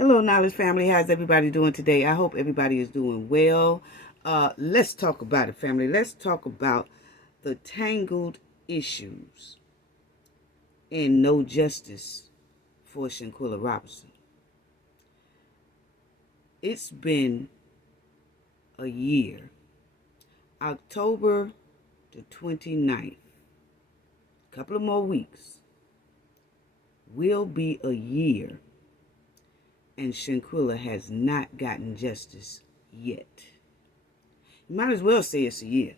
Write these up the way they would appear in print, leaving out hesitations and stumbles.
Hello, Knowledge family. How's everybody doing today? I hope everybody is doing well. Let's talk about it, family. Let's talk about the tangled issues in no justice for Shanquella Robinson. It's been a year. October the 29th, a couple of more weeks, will be a year, and Shanquella has not gotten justice yet. You might as well say it's a year.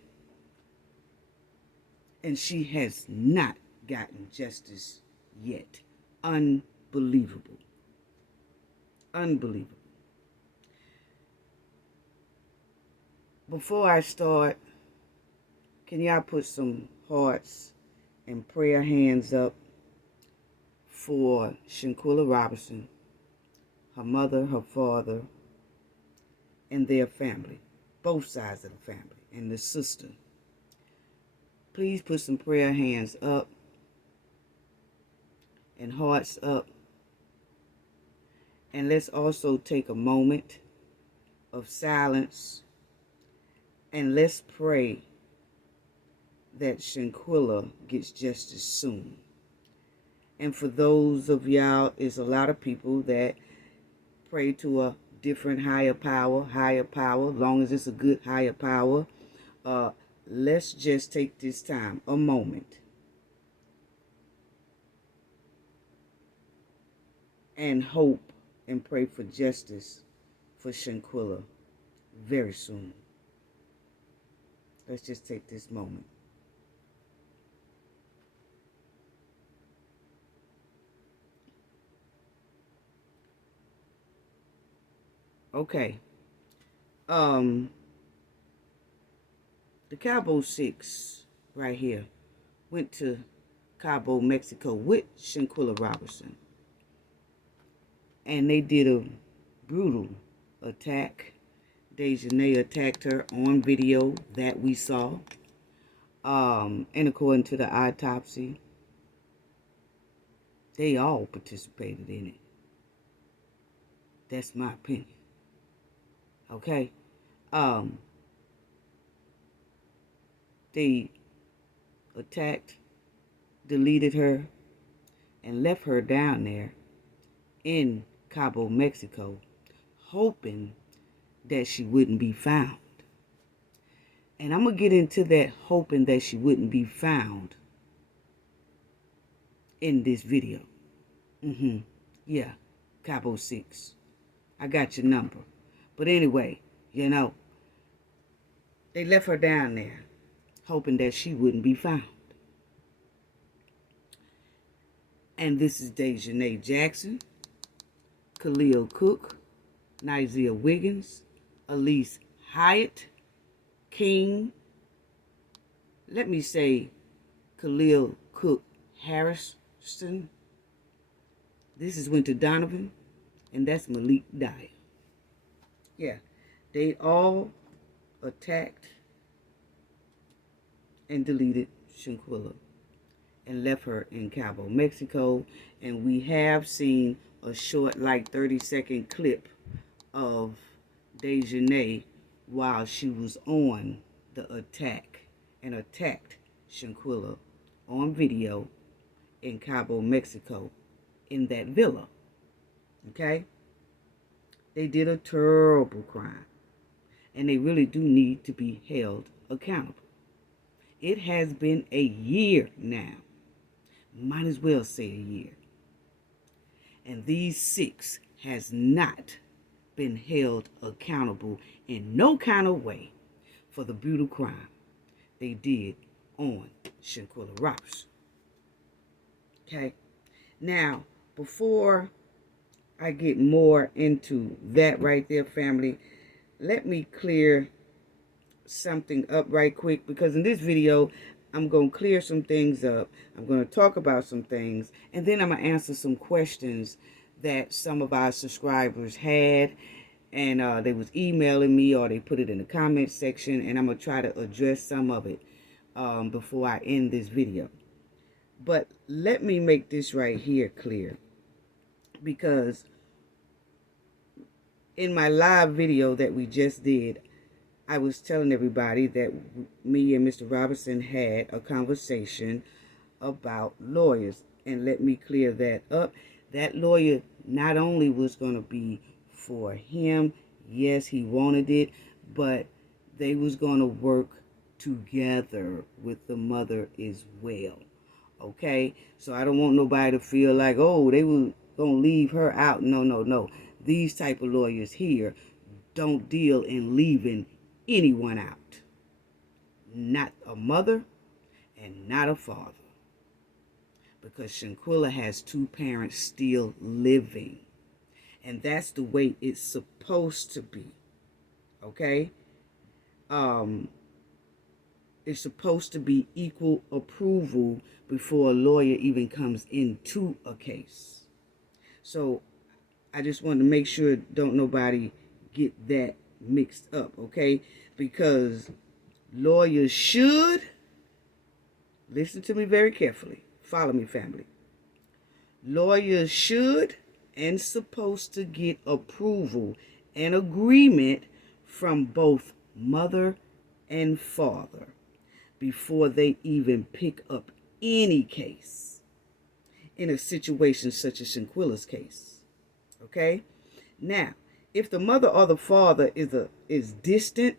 And she has not gotten justice yet. Unbelievable. Unbelievable. Before I start, can y'all put some hearts and prayer hands up for Shanquella Robinson, her mother, her father, and their family. Both sides of the family, and the sister. Please put some prayer hands up and hearts up. And let's also take a moment of silence and let's pray that Shanquella gets justice soon. And for those of y'all, there's a lot of people that pray to a different higher power, as long as it's a good higher power. Let's just take this time, a moment, and hope and pray for justice for Shanquella very soon. Let's just take this moment. Okay. The Cabo 6 right here went to Cabo, Mexico with Shanquella Robinson. And they did a brutal attack. Dejanay attacked her on video that we saw. And according to the autopsy, they all participated in it. That's my opinion. Okay? They attacked, deleted her, and left her down there in Cabo, Mexico, hoping that she wouldn't be found. And I'm going to get into that hoping that she wouldn't be found in this video. Yeah, Cabo 6. I got your number. But anyway, you know, they left her down there hoping that she wouldn't be found. And this is Dejanay Jackson, Khalil Cook, Nizia Wiggins, Elise Hyatt, King, let me say Khalil Cook Harrison. This is Winter Donovan, and that's Malik Dyer. Yeah, they all attacked and deleted Shanquella and left her in Cabo, Mexico. And we have seen a short, like 30-second clip of Dejanay while she was on the attack and attacked Shanquella on video in Cabo, Mexico, in that villa. Okay? They did a terrible crime, and they really do need to be held accountable. It has been a year now. Might as well say a year. And these 6 has not been held accountable in no kind of way for the brutal crime they did on Shanquella Robinson. Okay? Now, before I get more into that right there, family, let me clear something up right quick, because in this video I'm going to clear some things up. I'm going to talk about some things, and then I'm going to answer some questions that some of our subscribers had, and they was emailing me, or they put it in the comment section, and I'm going to try to address some of it before I end this video. But let me make this right here clear, because In my live video that we just did, I was telling everybody that me and Mr. Robinson had a conversation about lawyers. And let me clear that up. That lawyer not only was going to be for him, yes, he wanted it, but they was going to work together with the mother as well. Okay? So I don't want nobody to feel like, oh, they were going to leave her out. No, no, no. These type of lawyers here don't deal in leaving anyone out. Not a mother and not a father. Because Shanquella has two parents still living. And that's the way it's supposed to be. Okay? It's supposed to be equal approval before a lawyer even comes into a case. So I just want to make sure don't nobody get that mixed up, okay? Because lawyers should, listen to me very carefully, follow me, family. Lawyers should and supposed to get approval and agreement from both mother and father before they even pick up any case in a situation such as Shanquella's case. Okay? Now, if the mother or the father is distant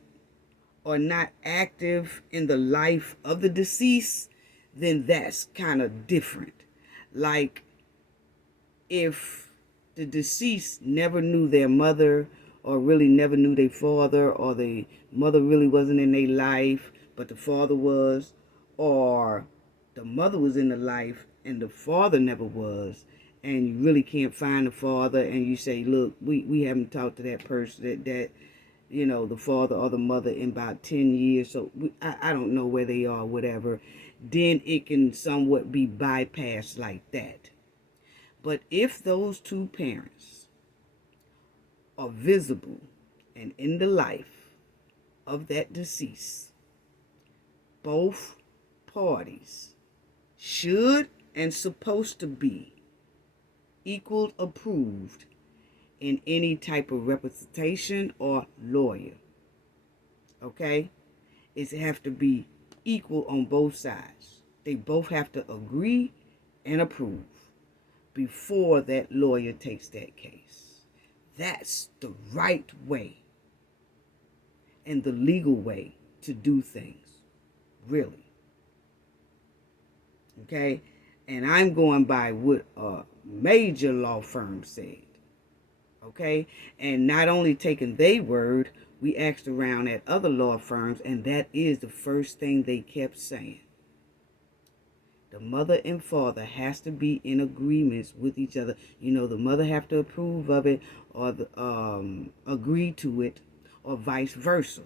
or not active in the life of the deceased, then that's kind of different. Like if the deceased never knew their mother or really never knew their father, or the mother really wasn't in their life but the father was, or the mother was in the life and the father never was, and you really can't find the father, and you say, look, we haven't talked to that person, that you know, the father or the mother in about 10 years, so I don't know where they are, whatever, then it can somewhat be bypassed like that. But if those two parents are visible and in the life of that deceased, both parties should and supposed to be equal approved in any type of representation or lawyer. Okay? It have to be equal on both sides. They both have to agree and approve before that lawyer takes that case. That's the right way and the legal way to do things. Really. Okay? And I'm going by what a major law firm said. Okay? And not only taking their word, we asked around at other law firms, and that is the first thing they kept saying. The mother and father has to be in agreements with each other. You know, the mother have to approve of it or agree to it, or vice versa.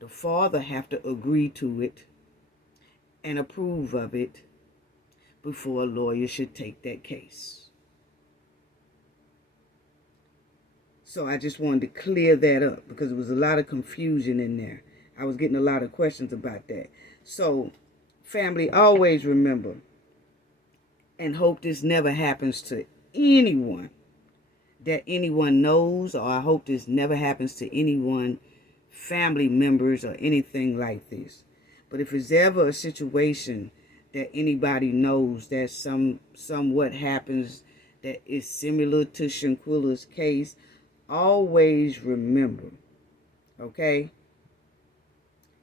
The father have to agree to it and approve of it before a lawyer should take that case. So I just wanted to clear that up because there was a lot of confusion in there. I was getting a lot of questions about that. So, family, always remember and hope this never happens to anyone that anyone knows, or I hope this never happens to anyone, family members or anything like this. But if it's ever a situation that anybody knows that somewhat happens that is similar to Shanquella's case, always remember, okay?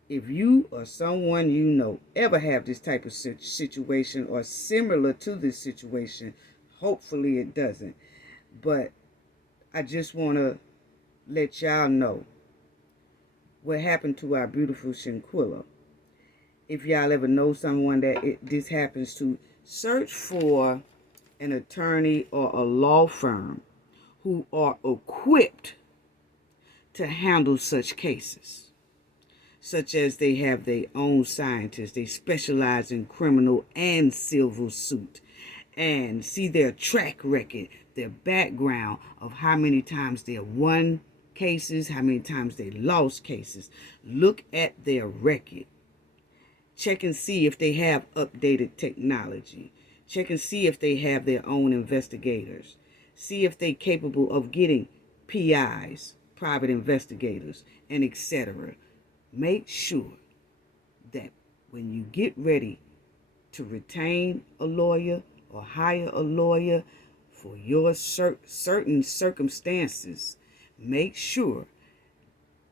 If you or someone you know ever have this type of situation or similar to this situation, hopefully it doesn't. But I just want to let y'all know what happened to our beautiful Shanquella. If y'all ever know someone that this happens to, search for an attorney or a law firm who are equipped to handle such cases. Such as they have their own scientists. They specialize in criminal and civil suit. And see their track record, their background of how many times they won cases, how many times they lost cases. Look at their record. Check and see if they have updated technology. Check and see if they have their own investigators. See if they're capable of getting PIs, private investigators, and etc. Make sure that when you get ready to retain a lawyer or hire a lawyer for your certain circumstances, make sure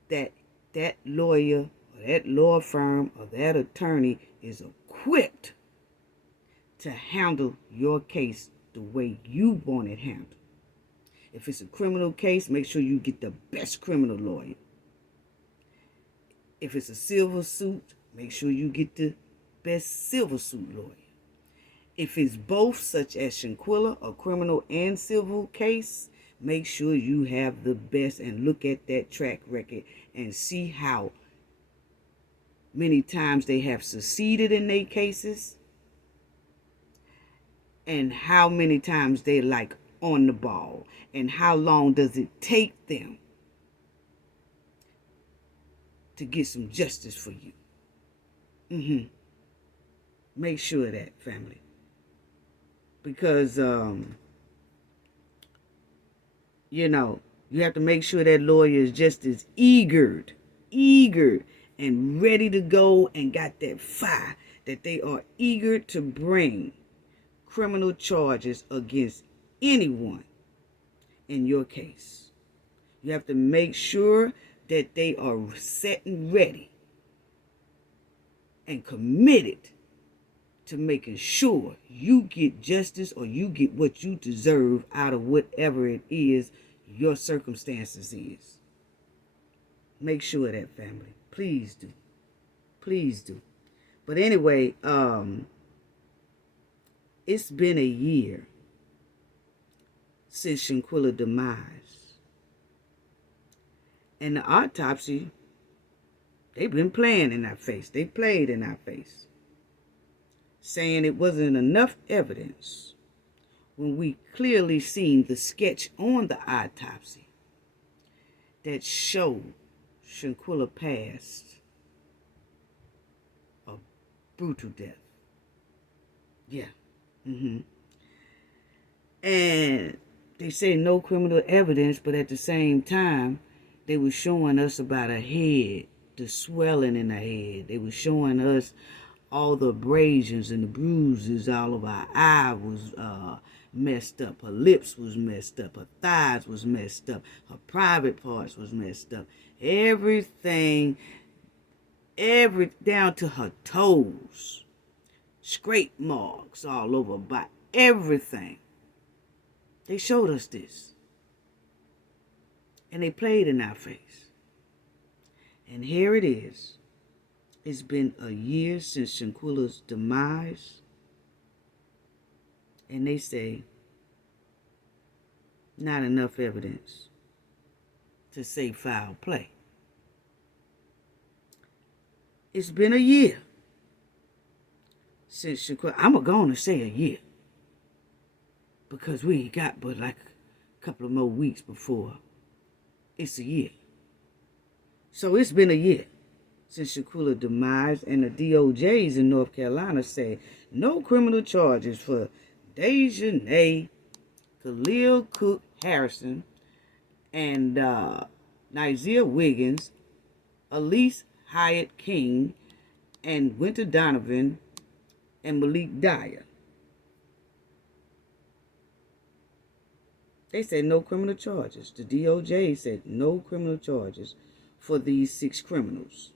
that that lawyer or that law firm or that attorney is equipped to handle your case the way you want it handled. If it's a criminal case, make sure you get the best criminal lawyer. If it's a civil suit, make sure you get the best civil suit lawyer. If it's both, such as Shanquella, a criminal and civil case, make sure you have the best and look at that track record and see how many times they have succeeded in their cases and how many times they're like on the ball and how long does it take them to get some justice for you. Make sure of that, family. Because, you have to make sure that lawyer is just as eager and ready to go and got that fire, that they are eager to bring criminal charges against anyone in your case. You have to make sure that they are set and ready and committed to making sure you get justice or you get what you deserve out of whatever it is your circumstances is. Make sure of that, family. Please do. Please do. But anyway, it's been a year since Shanquella's demise. And the autopsy, they've been playing in our face. They played in our face, saying it wasn't enough evidence when we clearly seen the sketch on the autopsy that showed Shanquella passed a brutal death. Yeah. And they say no criminal evidence, but at the same time, they were showing us about her head, the swelling in her head. They were showing us all the abrasions and the bruises. All of her eye was messed up. Her lips was messed up. Her thighs was messed up. Her private parts was messed up. Everything, down to her toes. Scrape marks all over by everything. They showed us this. And they played in our face. And here it is. It's been a year since Shanquella's demise. And they say not enough evidence to say foul play. It's been a year since Shanquella. I'm going to say a year, because we got but like a couple of more weeks before it's a year. So it's been a year since Shanquella's demise, and the DOJs in North Carolina say no criminal charges for Dejanay, Khalil Cook Harrison, and Nizia Wiggins, Elise Hyatt King, and Winter Donovan, and Malik Dyer. They said no criminal charges. The DOJ said no criminal charges for these 6 criminals.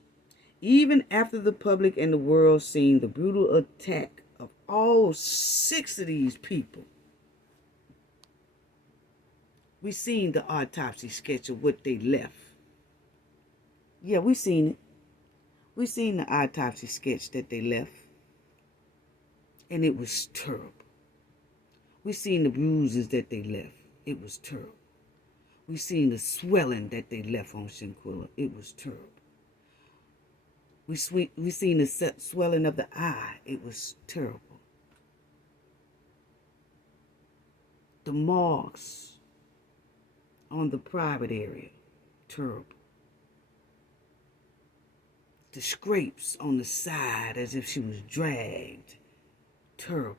Even after the public and the world seen the brutal attack of all 6 of these people, we seen the autopsy sketch of what they left. Yeah, we seen it. We seen the autopsy sketch that they left. And it was terrible. We seen the bruises that they left. It was terrible. We seen the swelling that they left on Shanquella. It was terrible. We seen the swelling of the eye. It was terrible. The marks on the private area, terrible. The scrapes on the side as if she was dragged, terrible.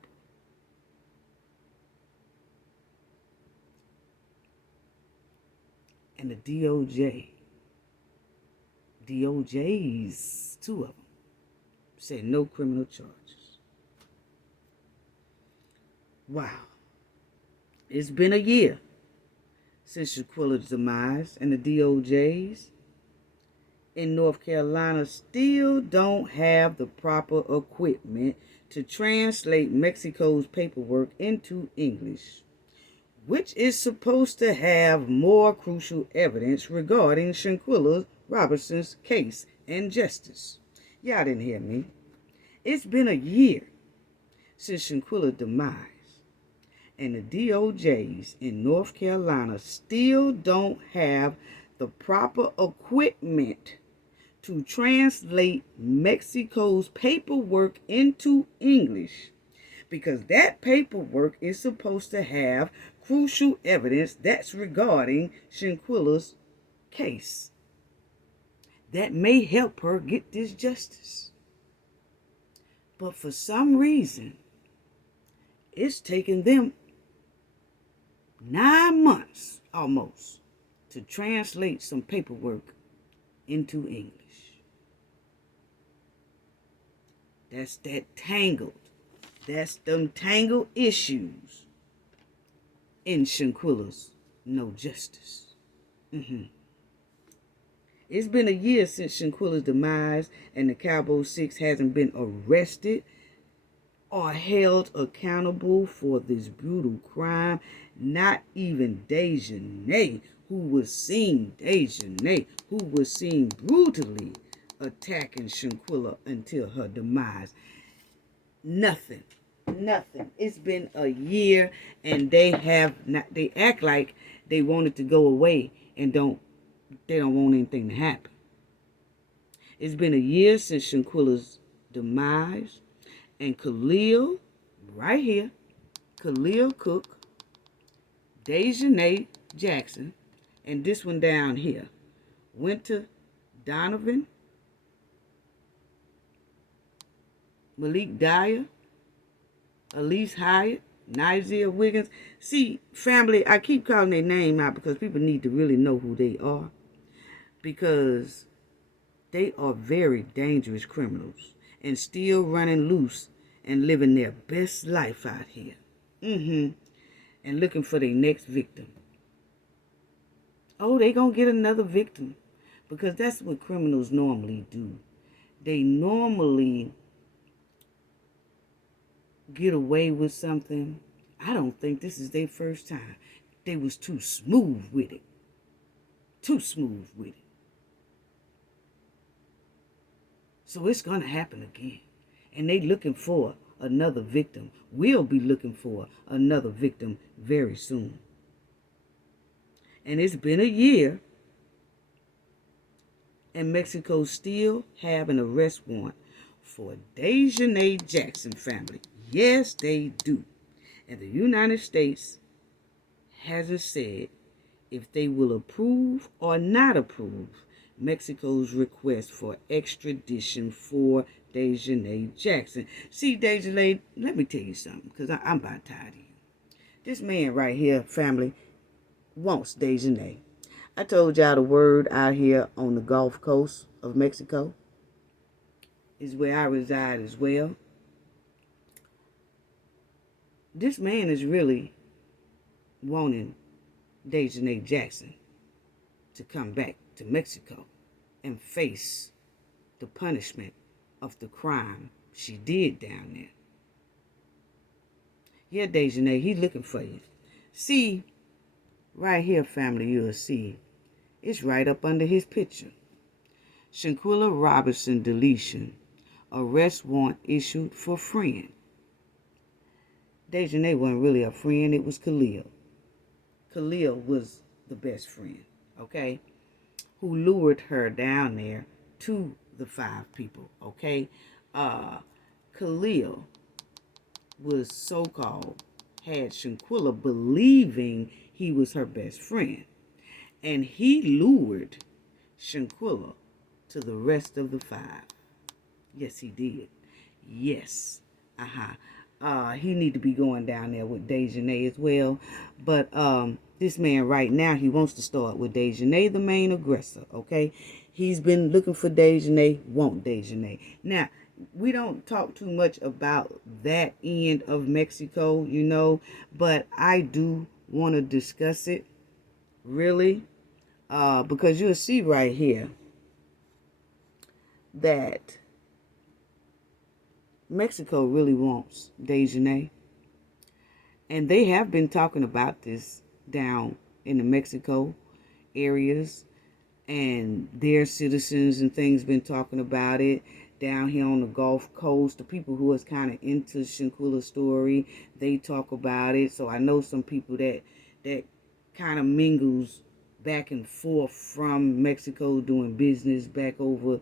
And the DOJ's, two of them, said no criminal charges. Wow. It's been a year since Shanquella's demise, and the DOJ's in North Carolina still don't have the proper equipment to translate Mexico's paperwork into English, which is supposed to have more crucial evidence regarding Shanquella Robinson's case and justice. Y'all didn't hear me. It's been a year since Shanquella's demise, and the DOJ's in North Carolina still don't have the proper equipment to translate Mexico's paperwork into English, because that paperwork is supposed to have crucial evidence that's regarding Shanquella's case that may help her get this justice. But for some reason, it's taken them 9 months almost to translate some paperwork into English. That's that tangled. That's them tangled issues in Shanquella's no justice. It's been a year since Shanquella's demise, and the Cowboy Six hasn't been arrested or held accountable for this brutal crime. Not even Dejanay, who was seen brutally attacking Shanquella until her demise. Nothing. It's been a year, and they act like they want it to go away, and they don't want anything to happen. It's been a year since Shanquella's demise, and Khalil, right here, Khalil Cook, Dejanay Jackson, and this one down here, Winter Donovan, Malik Dyer, Elise Hyatt, Nizia Wiggins. See, family, I keep calling their name out because people need to really know who they are, because they are very dangerous criminals and still running loose and living their best life out here. And looking for their next victim. Oh, they gonna get another victim, because that's what criminals normally do. They normally get away with something. I don't think this is their first time. They was too smooth with it. So it's gonna happen again. And they looking for another victim. We'll be looking for another victim very soon. And it's been a year, and Mexico still have an arrest warrant for Dejanay Jackson family. Yes, they do. And the United States hasn't said if they will approve or not approve Mexico's request for extradition for Dejanay Jackson. See, Dejanay, let me tell you something, because I'm about tired of you. This man right here, family, wants Dejanay. I told y'all the word out here on the Gulf Coast of Mexico is where I reside as well. This man is really wanting Dejanay Jackson to come back to Mexico and face the punishment of the crime she did down there. Yeah, Dejanay, he's looking for you. See, right here, family, you'll see, it's right up under his picture. Shanquella Robinson deletion. Arrest warrant issued for friend. Dejanay wasn't really a friend, it was Khalil. Khalil was the best friend, okay? Who lured her down there to the 5 people, okay? Khalil was so-called, had Shanquella believing he was her best friend. And he lured Shanquella to the rest of the 5. Yes, he did. Yes. He need to be going down there with Dejanay as well. But This man right now, he wants to start with Dejanay, the main aggressor, okay? He's been looking for Dejanay, want Dejanay. Now, we don't talk too much about that end of Mexico, you know, but I do want to discuss it, really, because you'll see right here that Mexico really wants Dejanay. And they have been talking about this down in the Mexico areas, and their citizens and things been talking about it down here on the Gulf Coast. The people who is kind of into Shanquella's story, they talk about it. So I know some people that kind of mingles back and forth from Mexico doing business back over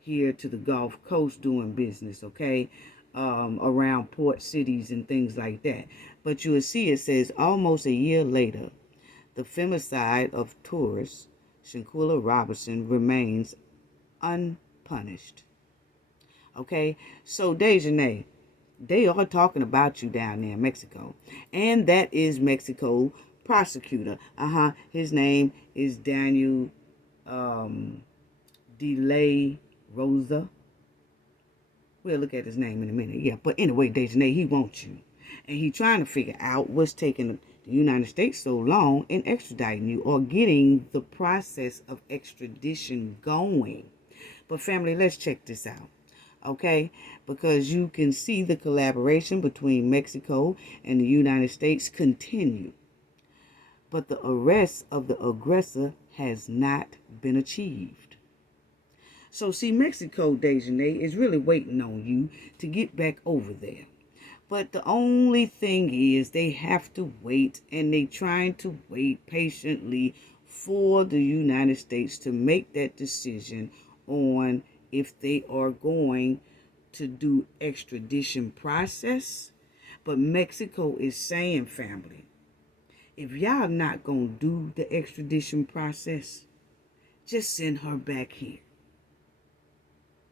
here to the Gulf Coast doing business, okay? Around port cities and things like that. But you will see it says almost a year later, the femicide of tourist Shanquella Robinson remains unpunished. Okay, so Dejanay, they are talking about you down there in Mexico, and that is Mexico prosecutor. His name is Daniel De La Rosa. We'll look at his name in a minute. Yeah, but anyway, Dejanay, he wants you. And he trying to figure out what's taking the United States so long in extraditing you or getting the process of extradition going. But family, let's check this out. Okay? Because you can see the collaboration between Mexico and the United States continue. But the arrest of the aggressor has not been achieved. So see, Mexico, Dejanay, is really waiting on you to get back over there. But the only thing is they have to wait, and they trying to wait patiently for the United States to make that decision on if they are going to do extradition process. But Mexico is saying, family, if y'all not going to do the extradition process, just send her back here.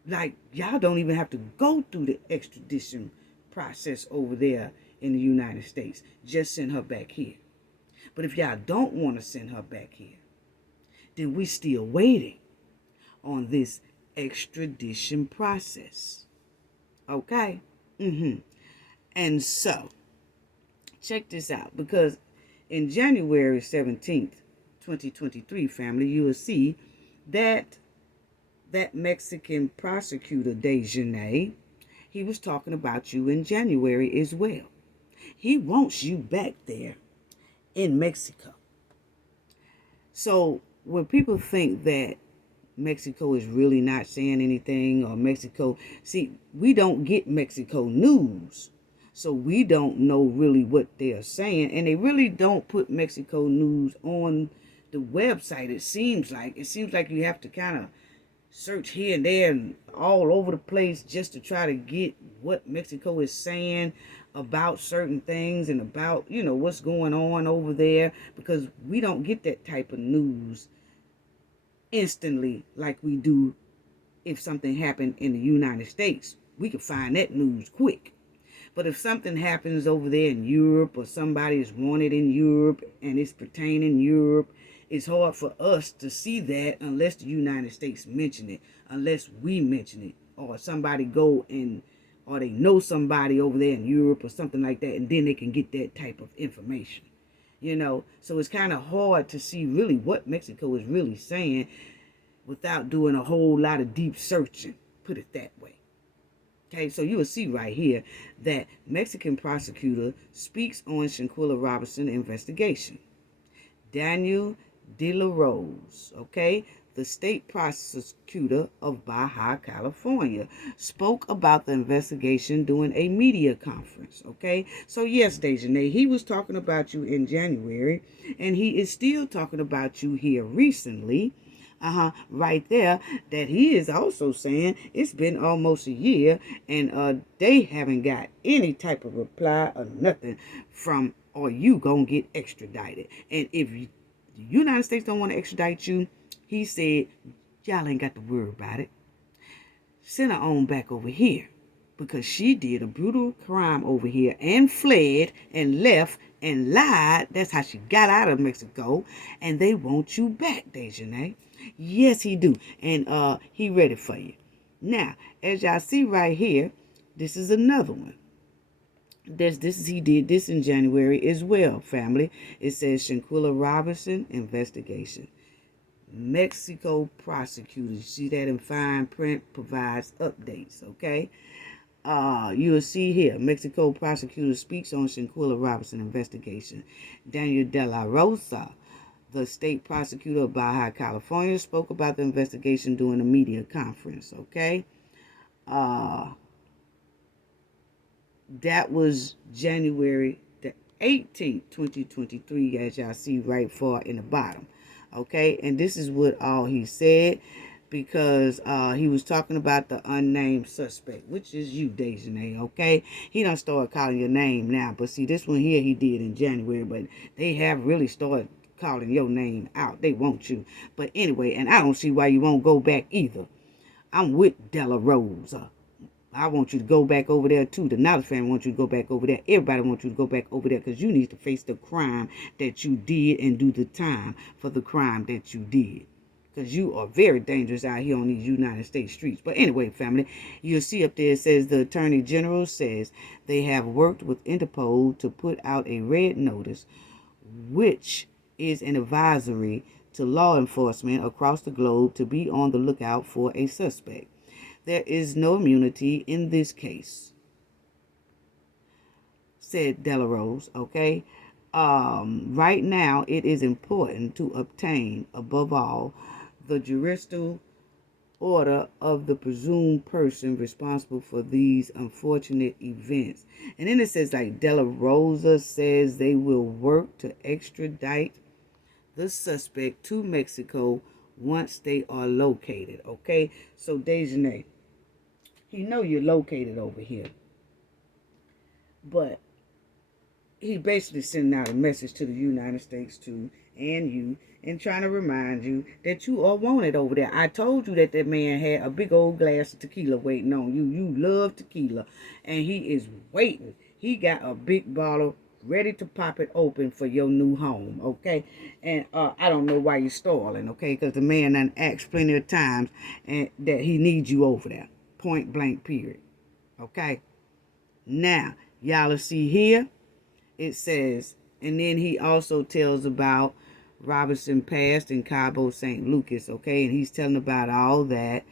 Like, y'all don't even have to go through the extradition process over there in the United States. Just send her back here. But if y'all don't want to send her back here, then we still waiting on this extradition process. Okay? And so, check this out. Because in January 17th, 2023, family, you will see that Mexican prosecutor, Dejanay, he was talking about you in January as well. He wants you back there in Mexico. So when people think that Mexico is really not saying anything, or Mexico, see, we don't get Mexico news. So we don't know really what they are saying. And they really don't put Mexico news on the website, it seems like. It seems like you have to kind of search here and there and all over the place just to try to get what Mexico is saying about certain things and about, you know, what's going on over there, because we don't get that type of news instantly like we do if something happened in the United States. We can find that news quick. But if something happens over there in Europe, or somebody is wanted in Europe and it's pertaining Europe, it's hard for us to see that unless the United States mention it, unless we mention it, or somebody go and, or they know somebody over there in Europe or something like that, and then they can get that type of information, you know. So it's kind of hard to see really what Mexico is really saying without doing a whole lot of deep searching, put it that way. Okay, so you will see right here that Mexican prosecutor speaks on Shanquella Robinson investigation. Daniel De La Rose, okay, the state prosecutor of Baja California, spoke about the investigation during a media conference, okay? So yes, Dejanay, he was talking about you in January, and he is still talking about you here recently, right there, that he is also saying it's been almost a year, and they haven't got any type of reply or nothing from, or you gonna get extradited. And if the United States don't want to extradite you, he said, y'all ain't got to worry about it. Send her on back over here. because she did a brutal crime over here and fled and left and lied. That's how she got out of Mexico. And they want you back, Dejanay. Yes, he do. And he ready for you. Now, as y'all see right here, this is another one. He did this in January as well, family. It says Shanquella Robinson investigation. Mexico prosecutor. You see that in fine print, provides updates, okay? You'll see here, Mexico prosecutor speaks on Shanquella Robinson investigation. Daniel De La Rosa, the state prosecutor of Baja California, spoke about the investigation during a media conference, okay? That was January the 18th, 2023, as y'all see right far in the bottom. Okay, and this is what all he said, because he was talking about the unnamed suspect, which is you, Dejanay, okay? He done started calling your name now, but see, this one here he did in January, but they have really started calling your name out. They want you. But anyway, and I don't see why you won't go back either. I'm with Della Rosa. I want you to go back over there too. The Nollis family wants you to go back over there. Everybody wants you to go back over there because you need to face the crime that you did and do the time for the crime that you did. Because you are very dangerous out here on these United States streets. But anyway, family, you'll see up there it says the Attorney General says they have worked with Interpol to put out a red notice, which is an advisory to law enforcement across the globe to be on the lookout for a suspect. There is no immunity in this case, said Delarose, okay? Right now, it is important to obtain, above all, the judicial order of the presumed person responsible for these unfortunate events. And then it says, like, Della Rosa says they will work to extradite the suspect to Mexico once they are located, okay? So, Dejanay, he know you're located over here, but he basically sending out a message to the United States too, and you, and trying to remind you that you are wanted over there. I told you that man had a big old glass of tequila waiting on you. You love tequila, and he is waiting. He got a big bottle ready to pop it open for your new home, okay? And I don't know why you're stalling, okay? Because the man done asked plenty of times and that he needs you over there. Point blank period. Okay? Now, y'all will see here, it says, and then he also tells about Robinson past in Cabo St. Lucas, okay? And he's telling about all that.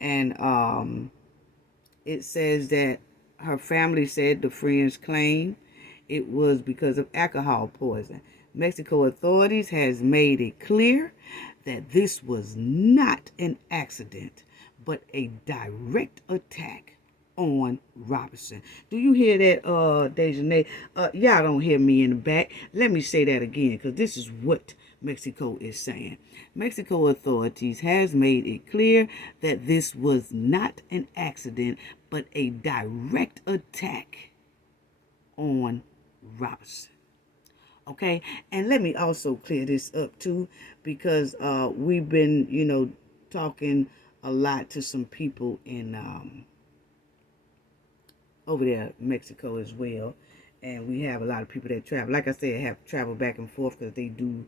And it says that her family said the friends claim it was because of alcohol poison. Mexico authorities has made it clear that this was not an accident, but a direct attack on Robinson. Do you hear that, Dejanay? Y'all don't hear me in the back. Let me say that again, because this is what Mexico is saying. Mexico authorities has made it clear that this was not an accident, but a direct attack on Robinson. Okay, and let me also clear this up too, because we've been, talking a lot to some people in over there in Mexico as well, and we have a lot of people that travel. Like I said, have traveled back and forth because they do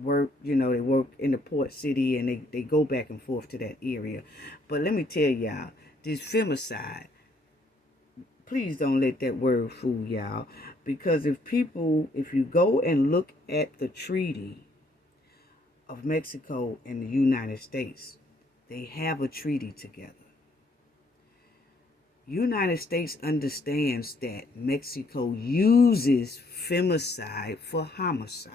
work. They work in the port city and they go back and forth to that area. But let me tell y'all, this femicide, please don't let that word fool y'all, because if you go and look at the treaty of Mexico and the United States, they have a treaty together. United States understands that Mexico uses femicide for homicide.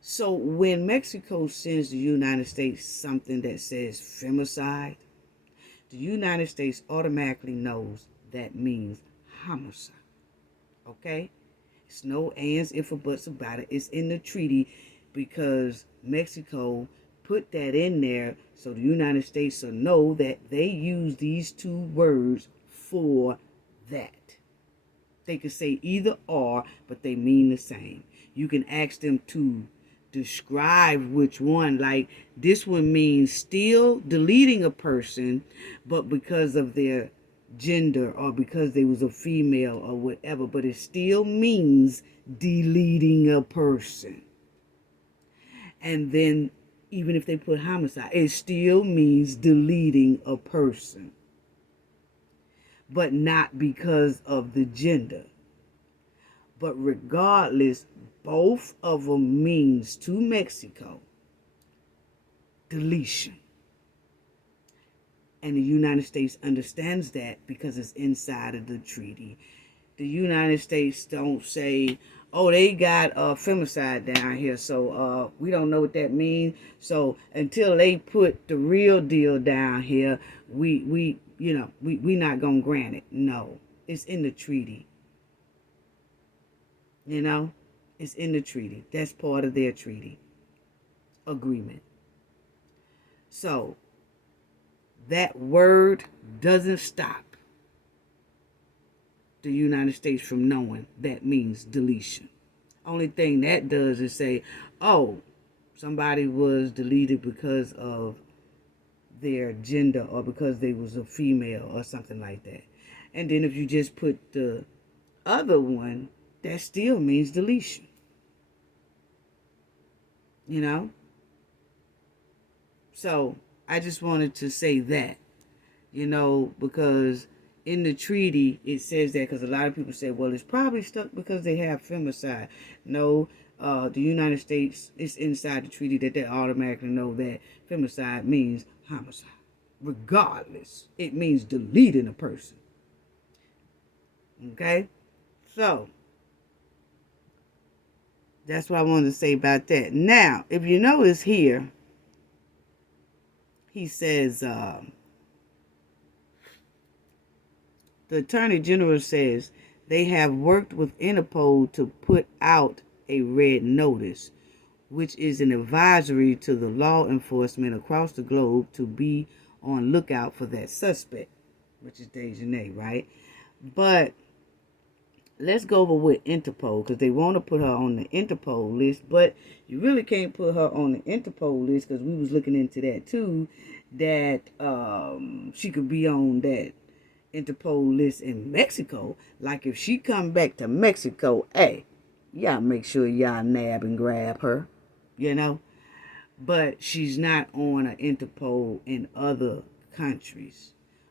So when Mexico sends the United States something that says femicide, the United States automatically knows that means homicide. Okay? It's no ands, if, or buts about it. It's in the treaty because Mexico put that in there so the United States will know that they use these two words for that. They could say either or, but they mean the same. You can ask them to describe which one. Like this one means still deleting a person, but because of their gender or because they was a female or whatever, but it still means deleting a person. And then even if they put homicide, it still means deleting a person, but not because of the gender. But regardless, both of them means to Mexico deletion. And the United States understands that because it's inside of the treaty. The United States don't say, oh, they got femicide down here, so we don't know what that means. So until they put the real deal down here, we not gonna grant it. No, it's in the treaty. You know, it's in the treaty. That's part of their treaty agreement. So that word doesn't stop the United States from knowing that means deletion. Only thing that does is say, oh, somebody was deleted because of their gender or because they was a female or something like that. And then if you just put the other one, that still means deletion. You know? So I just wanted to say that, because in the treaty it says that, because a lot of people say, well, it's probably stuck because they have femicide. No, the United States, it's inside the treaty that they automatically know that femicide means homicide. Regardless, it means deleting a person. Okay? So that's what I wanted to say about that. Now, if you notice here, he says, the Attorney General says they have worked with Interpol to put out a red notice, which is an advisory to the law enforcement across the globe to be on lookout for that suspect, which is Dejanay, right? But let's go over with Interpol, because they want to put her on the Interpol list, but you really can't put her on the Interpol list, because we was looking into that too, that she could be on that Interpol list in Mexico. Like if she come back to Mexico, hey, y'all make sure y'all nab and grab her, but she's not on an Interpol in other countries.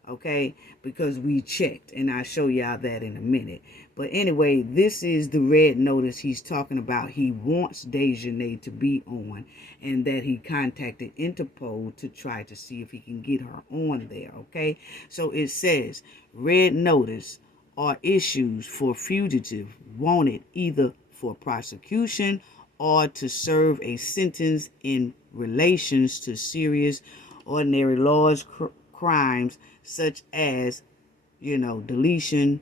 Okay, because we checked, and I'll show y'all that in a minute. But anyway, this is the red notice he's talking about. He wants Dejanay to be on, and that he contacted Interpol to try to see if he can get her on there. Okay, so it says red notice are issues for fugitive wanted either for prosecution or to serve a sentence in relations to serious ordinary laws crimes such as, deletion,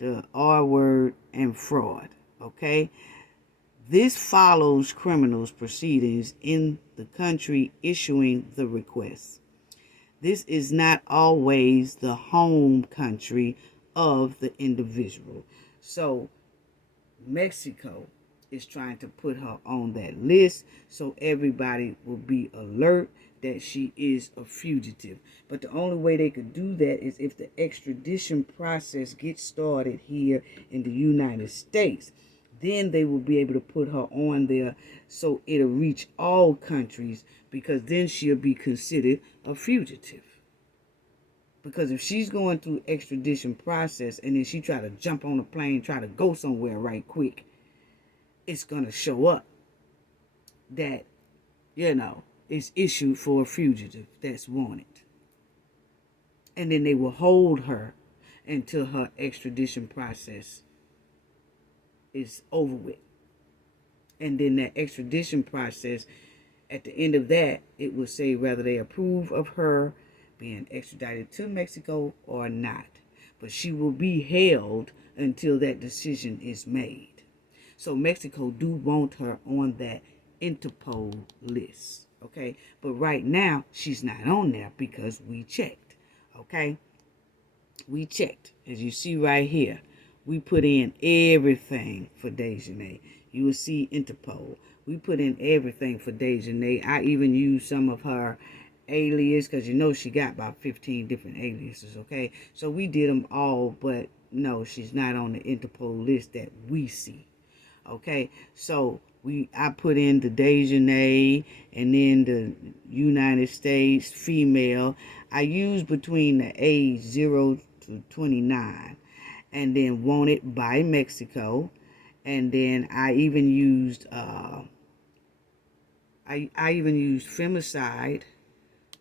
the R word, and fraud. Okay? This follows criminals' proceedings in the country issuing the request. This is not always the home country of the individual. So, Mexico is trying to put her on that list so everybody will be alert that she is a fugitive. But the only way they could do that is if the extradition process gets started here in the United States. Then they will be able to put her on there so it'll reach all countries, because then she'll be considered a fugitive. Because if she's going through extradition process and then she try to jump on a plane, try to go somewhere right quick, it's going to show up that, it's issued for a fugitive that's wanted. And then they will hold her until her extradition process is over with. And then that extradition process, at the end of that, it will say whether they approve of her being extradited to Mexico or not. But she will be held until that decision is made. So Mexico do want her on that Interpol list. Okay, but right now she's not on there because we checked. Okay, we checked. As you see right here, we put in everything for Dejanay. You will see Interpol. We put in everything for Dejanay. I even used some of her alias because you know she got about 15 different aliases, okay? So we did them all, but no, she's not on the Interpol list that we see, okay? So I put in the Dejanay and then the United States female. I used between the age 0 to 29, and then wanted by Mexico, and then I even used I even used femicide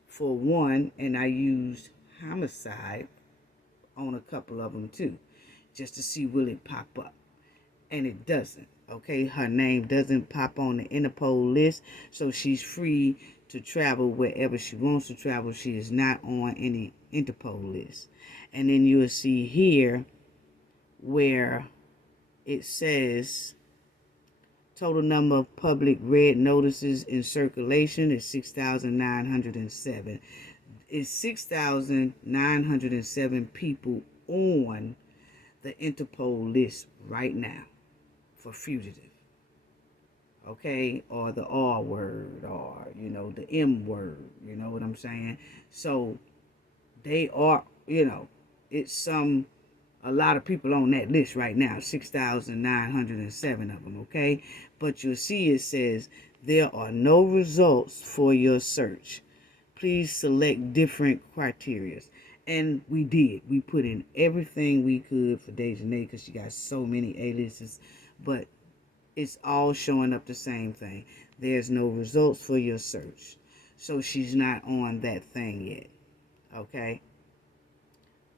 for one, and I used homicide on a couple of them too, just to see will it pop up, and it doesn't. Okay, her name doesn't pop on the Interpol list, so she's free to travel wherever she wants to travel. She is not on any Interpol list. And then you'll see here where it says total number of public red notices in circulation is 6,907. It's 6,907 people on the Interpol list right now for fugitive. Okay, or the R word, or the M word, you know what I'm saying? So they are, it's a lot of people on that list right now, 6,907 of them, okay? But you'll see it says there are no results for your search. Please select different criteria. And we did. We put in everything we could for Dejanay because she got so many aliases, but it's all showing up the same thing. There's no results for your search. So she's not on that thing yet, okay?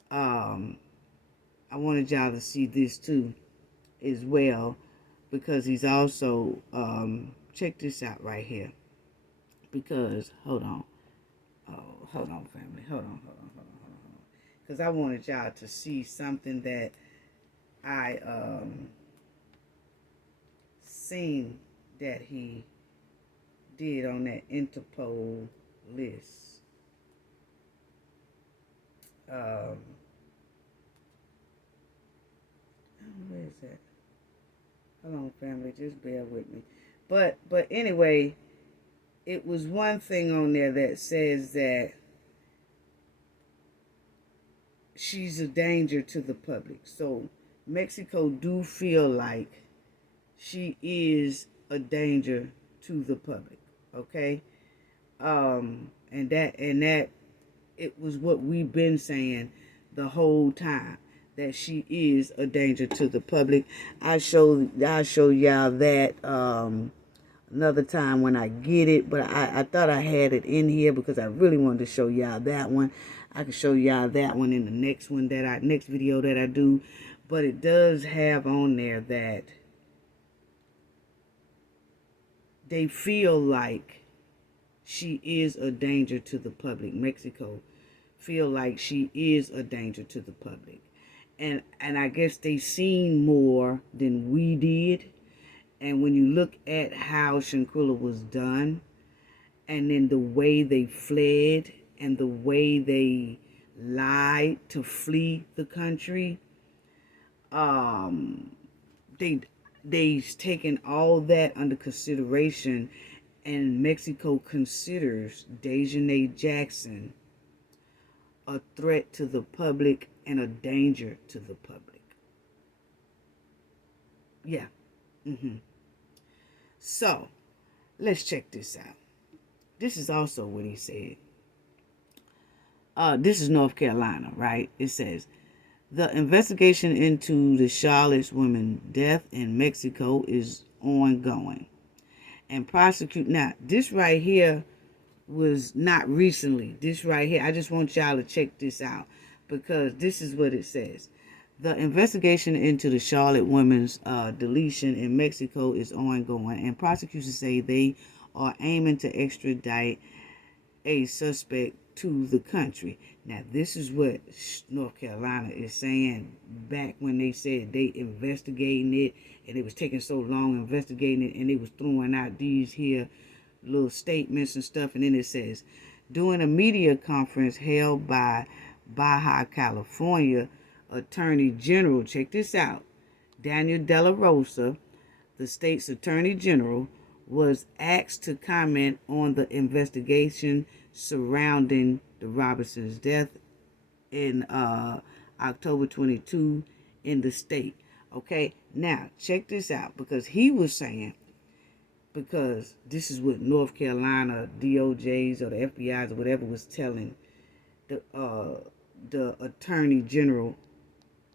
I wanted y'all to see this too as well, because he's also check this out right here, because hold on family, hold on, because I wanted y'all to see something that I seen that he did on that Interpol list. Where is that? Hold on, family, just bear with me. But anyway, it was one thing on there that says that she's a danger to the public. So Mexico do feel like she is a danger to the public, okay? And that it was what we've been saying the whole time, that she is a danger to the public. I'll show y'all that another time when I get it, but I thought I had it in here because I really wanted to show y'all that one. I can show y'all that one in the next video that I do, but it does have on there that they feel like she is a danger to the public. Mexico feel like she is a danger to the public. And I guess they seen more than we did. And when you look at how Shanquella was done, and then the way they fled, and the way they lied to flee the country, they've taken all that under consideration, and Mexico considers Dejanay Jackson a threat to the public and a danger to the public. Yeah. So, let's check this out. This is also what he said. This is North Carolina, right? It says, the investigation into the Charlotte's woman death in Mexico is ongoing. And now, this right here was not recently. This right here, I just want y'all to check this out, because this is what it says. The investigation into the Charlotte woman's deletion in Mexico is ongoing, and prosecutors say they are aiming to extradite a suspect to the country. Now, this is what North Carolina is saying back when they said they investigating it, and it was taking so long investigating it, and they was throwing out these here little statements and stuff. And then it says, during a media conference held by Baja California Attorney General, check this out, Daniel De La Rosa, the state's Attorney General, was asked to comment on the investigation surrounding the Robinson's death in October 22 in the state. Okay, now check this out, because he was saying, because this is what North Carolina DOJs or the FBI's or whatever was telling the Attorney General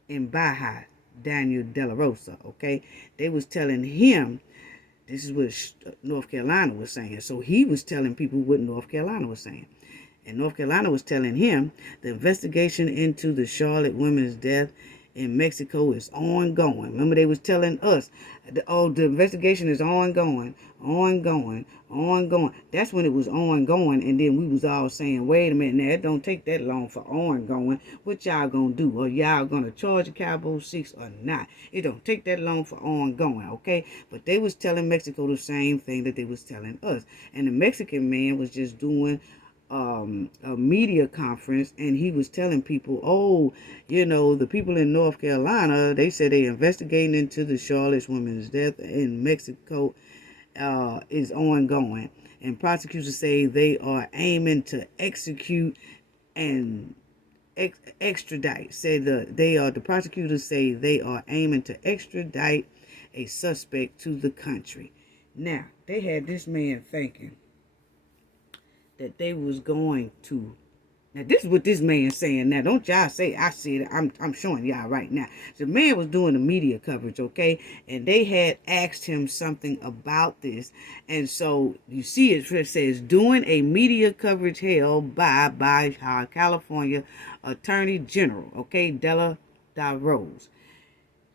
in Baja, Daniel De La Rosa. Okay, they was telling him, this is what North Carolina was saying. So he was telling people what North Carolina was saying. And North Carolina was telling him the investigation into the Charlotte woman's death in Mexico is ongoing. Remember, they was telling us, the investigation is ongoing. That's when it was ongoing, and then we was all saying, wait a minute, now it don't take that long for ongoing. What y'all gonna do? Are y'all gonna charge a Cabo 6 or not? It don't take that long for ongoing, okay? But they was telling Mexico the same thing that they was telling us. And the Mexican man was just doing a media conference, and he was telling people, oh, the people in North Carolina, they said they investigating into the Charlotte woman's death in Mexico is ongoing, and prosecutors say they are aiming to execute and extradite. The prosecutors say they are aiming to extradite a suspect to the country. Now, they had this man thinking that they was going to. Now, this is what this man's saying. Now, don't y'all say I said it. I'm showing y'all right now. The man was doing the media coverage, okay? And they had asked him something about this. And so, you see it says, doing a media coverage held by California Attorney General, okay, De La Rose.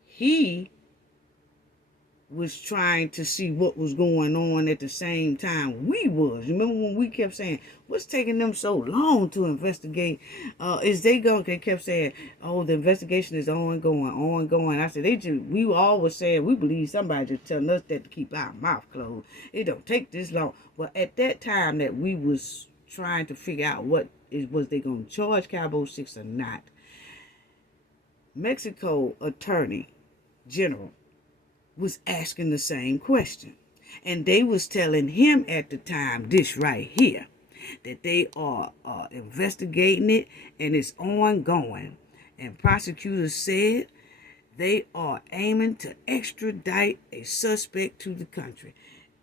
He was trying to see what was going on at the same time we was. Remember when we kept saying, what's taking them so long to investigate? They kept saying, oh, the investigation is ongoing. I said, we always saying, we believe somebody just telling us that to keep our mouth closed. It don't take this long. Well, at that time that we was trying to figure out was they going to charge Cabo 6 or not, Mexico Attorney General was asking the same question, and they was telling him at the time, this right here, that they are investigating it and it's ongoing, and prosecutors said they are aiming to extradite a suspect to the country.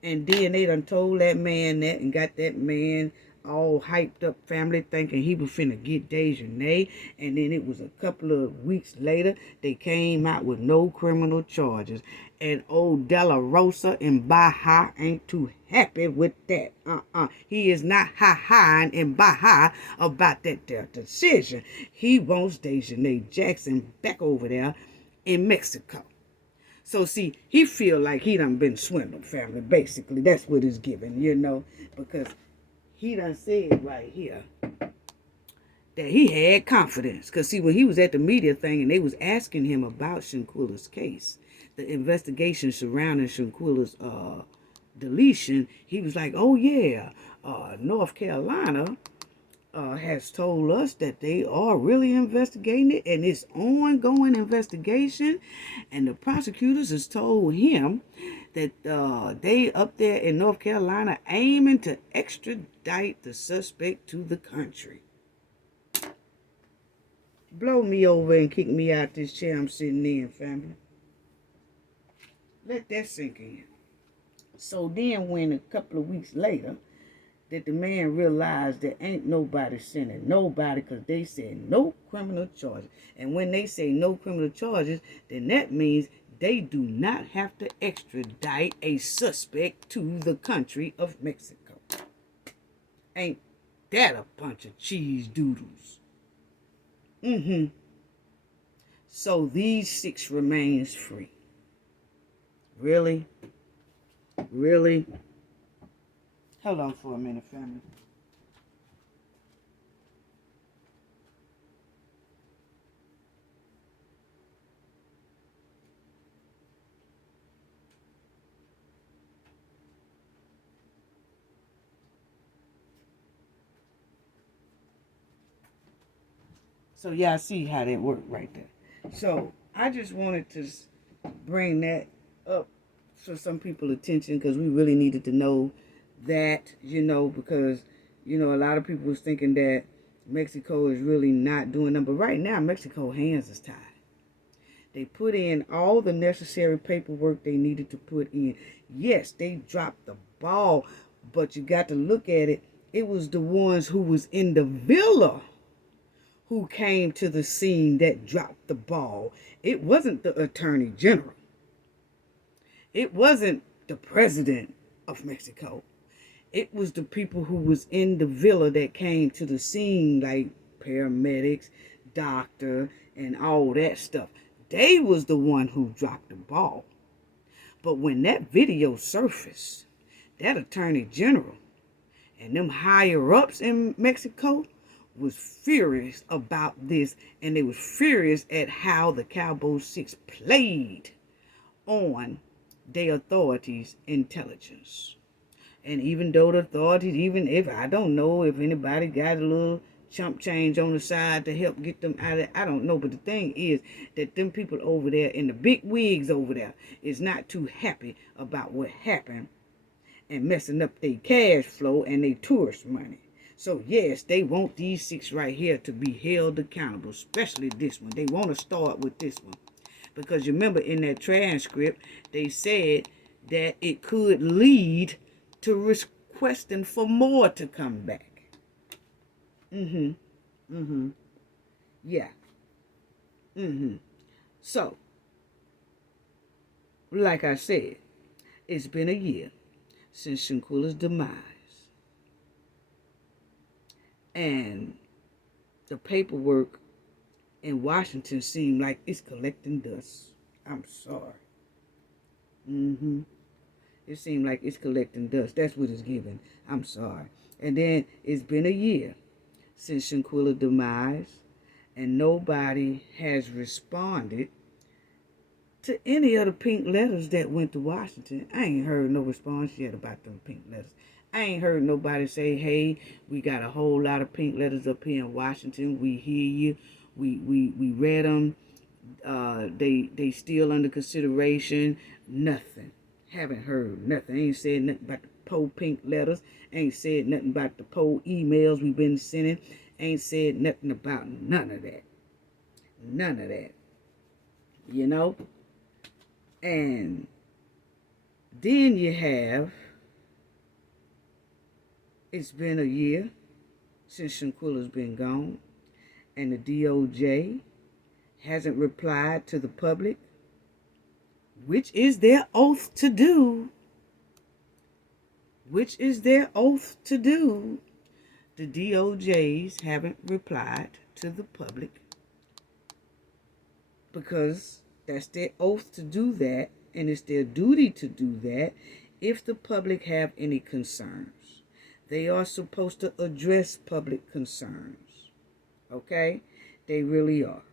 And then they done told that man that and got that man all hyped up, family, thinking he was finna get Dejanay. And then it was a couple of weeks later, they came out with no criminal charges. And old De La Rosa in Baja ain't too happy with that. He is not ha-haing in Baja about that their decision. He wants Dejanay Jackson back over there in Mexico. So, see, he feel like he done been swindled, family. Basically, that's what it's given, because he done said right here that he had confidence. Because, see, when he was at the media thing and they was asking him about Shanquella's case, the investigation surrounding Shanquella's deletion, he was like, oh, yeah, North Carolina has told us that they are really investigating it, and it's ongoing investigation, and the prosecutors has told him that they up there in North Carolina aiming to extradite the suspect to the country. Blow me over and kick me out this chair I'm sitting in, family. Let that sink in. So then when a couple of weeks later, that the man realized that ain't nobody sending nobody, because they said no criminal charges. And when they say no criminal charges, then that means they do not have to extradite a suspect to the country of Mexico. Ain't that a bunch of cheese doodles? So these 6 remains free. Really? Really? Hold on for a minute, family. So y'all see how that worked right there. So I just wanted to bring that up for some people attention, because we really needed to know that, because, a lot of people was thinking that Mexico is really not doing them. But right now, Mexico hands is tied. They put in all the necessary paperwork they needed to put in. Yes, they dropped the ball, but you got to look at it. It was the ones who was in the villa who came to the scene that dropped the ball. It wasn't the attorney general. It wasn't the president of Mexico. It was the people who was in the villa that came to the scene, like paramedics, doctor, and all that stuff. They was the one who dropped the ball. But when that video surfaced, that attorney general and them higher ups in Mexico was furious about this, and they was furious at how the Cowboy Six played on their authorities' intelligence. And even though the authorities, even if, I don't know if anybody got a little chump change on the side to help get them out of it, I don't know. But the thing is that them people over there in the big wigs over there is not too happy about what happened and messing up their cash flow and their tourist money. So yes, they want these six right here to be held accountable, especially this one. They want to start with this one. Because you remember in that transcript, they said that it could lead to requesting for more to come back. Yeah. So, like I said, it's been a year since Shanquella's demise. And the paperwork in Washington seemed like it's collecting dust. I'm sorry. It seemed like it's collecting dust. That's what it's giving. I'm sorry. And then it's been a year since Shanquella's demise, and nobody has responded to any of the pink letters that went to Washington. I ain't heard no response yet about them pink letters. I ain't heard nobody say, hey, we got a whole lot of pink letters up here in Washington. We hear you. We read them. They still under consideration. Nothing. Haven't heard nothing. Ain't said nothing about the po pink letters. Ain't said nothing about the po emails we've been sending. Ain't said nothing about none of that. None of that. And then you have, it's been a year since Shanquella's been gone, and the DOJ hasn't replied to the public, which is their oath to do. The DOJs haven't replied to the public because that's their oath to do that, and it's their duty to do that if the public have any concerns. They are supposed to address public concerns. Okay? They really are.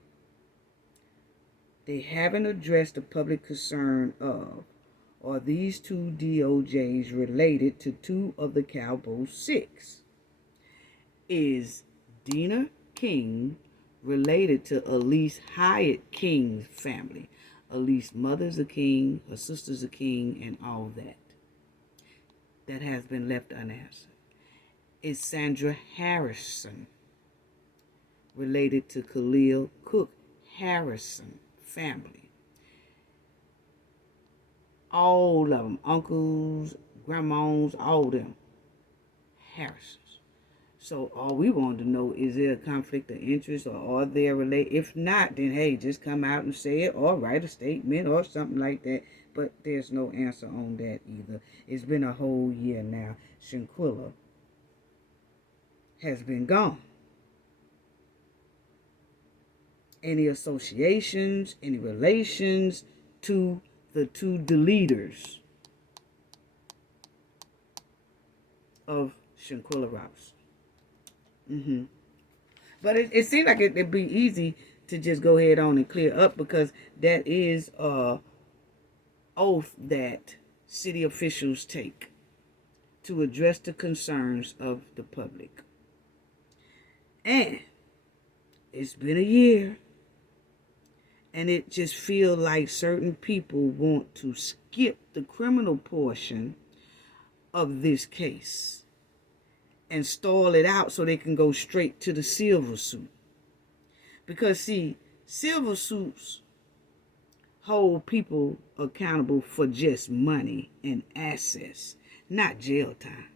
They haven't addressed the public concern of, are these two DOJs related to two of the Cowboy Six? Is Dina King related to Elise Hyatt King's family? Elise's mother's a king, her sister's a king, and all that. That has been left unanswered. Is Sandra Harrison related to Khalil Cook Harrison family? All of them, uncles, grandmas, all of them, Harrisons. So all we want to know, is there a conflict of interest, or are they related? If not, then hey, just come out and say it, or write a statement or something like that. But there's no answer on that either. It's been a whole year now. Shanquella has been gone. Any associations, any relations to the two deleters of Shanquella Robinson? But it seemed like it'd be easy to just go ahead on and clear up, because that is a oath that city officials take to address the concerns of the public. And it's been a year, And it just feels like certain people want to skip the criminal portion of this case and stall it out so they can go straight to the silver suit. Because, see, silver suits hold people accountable for just money and assets, not jail time.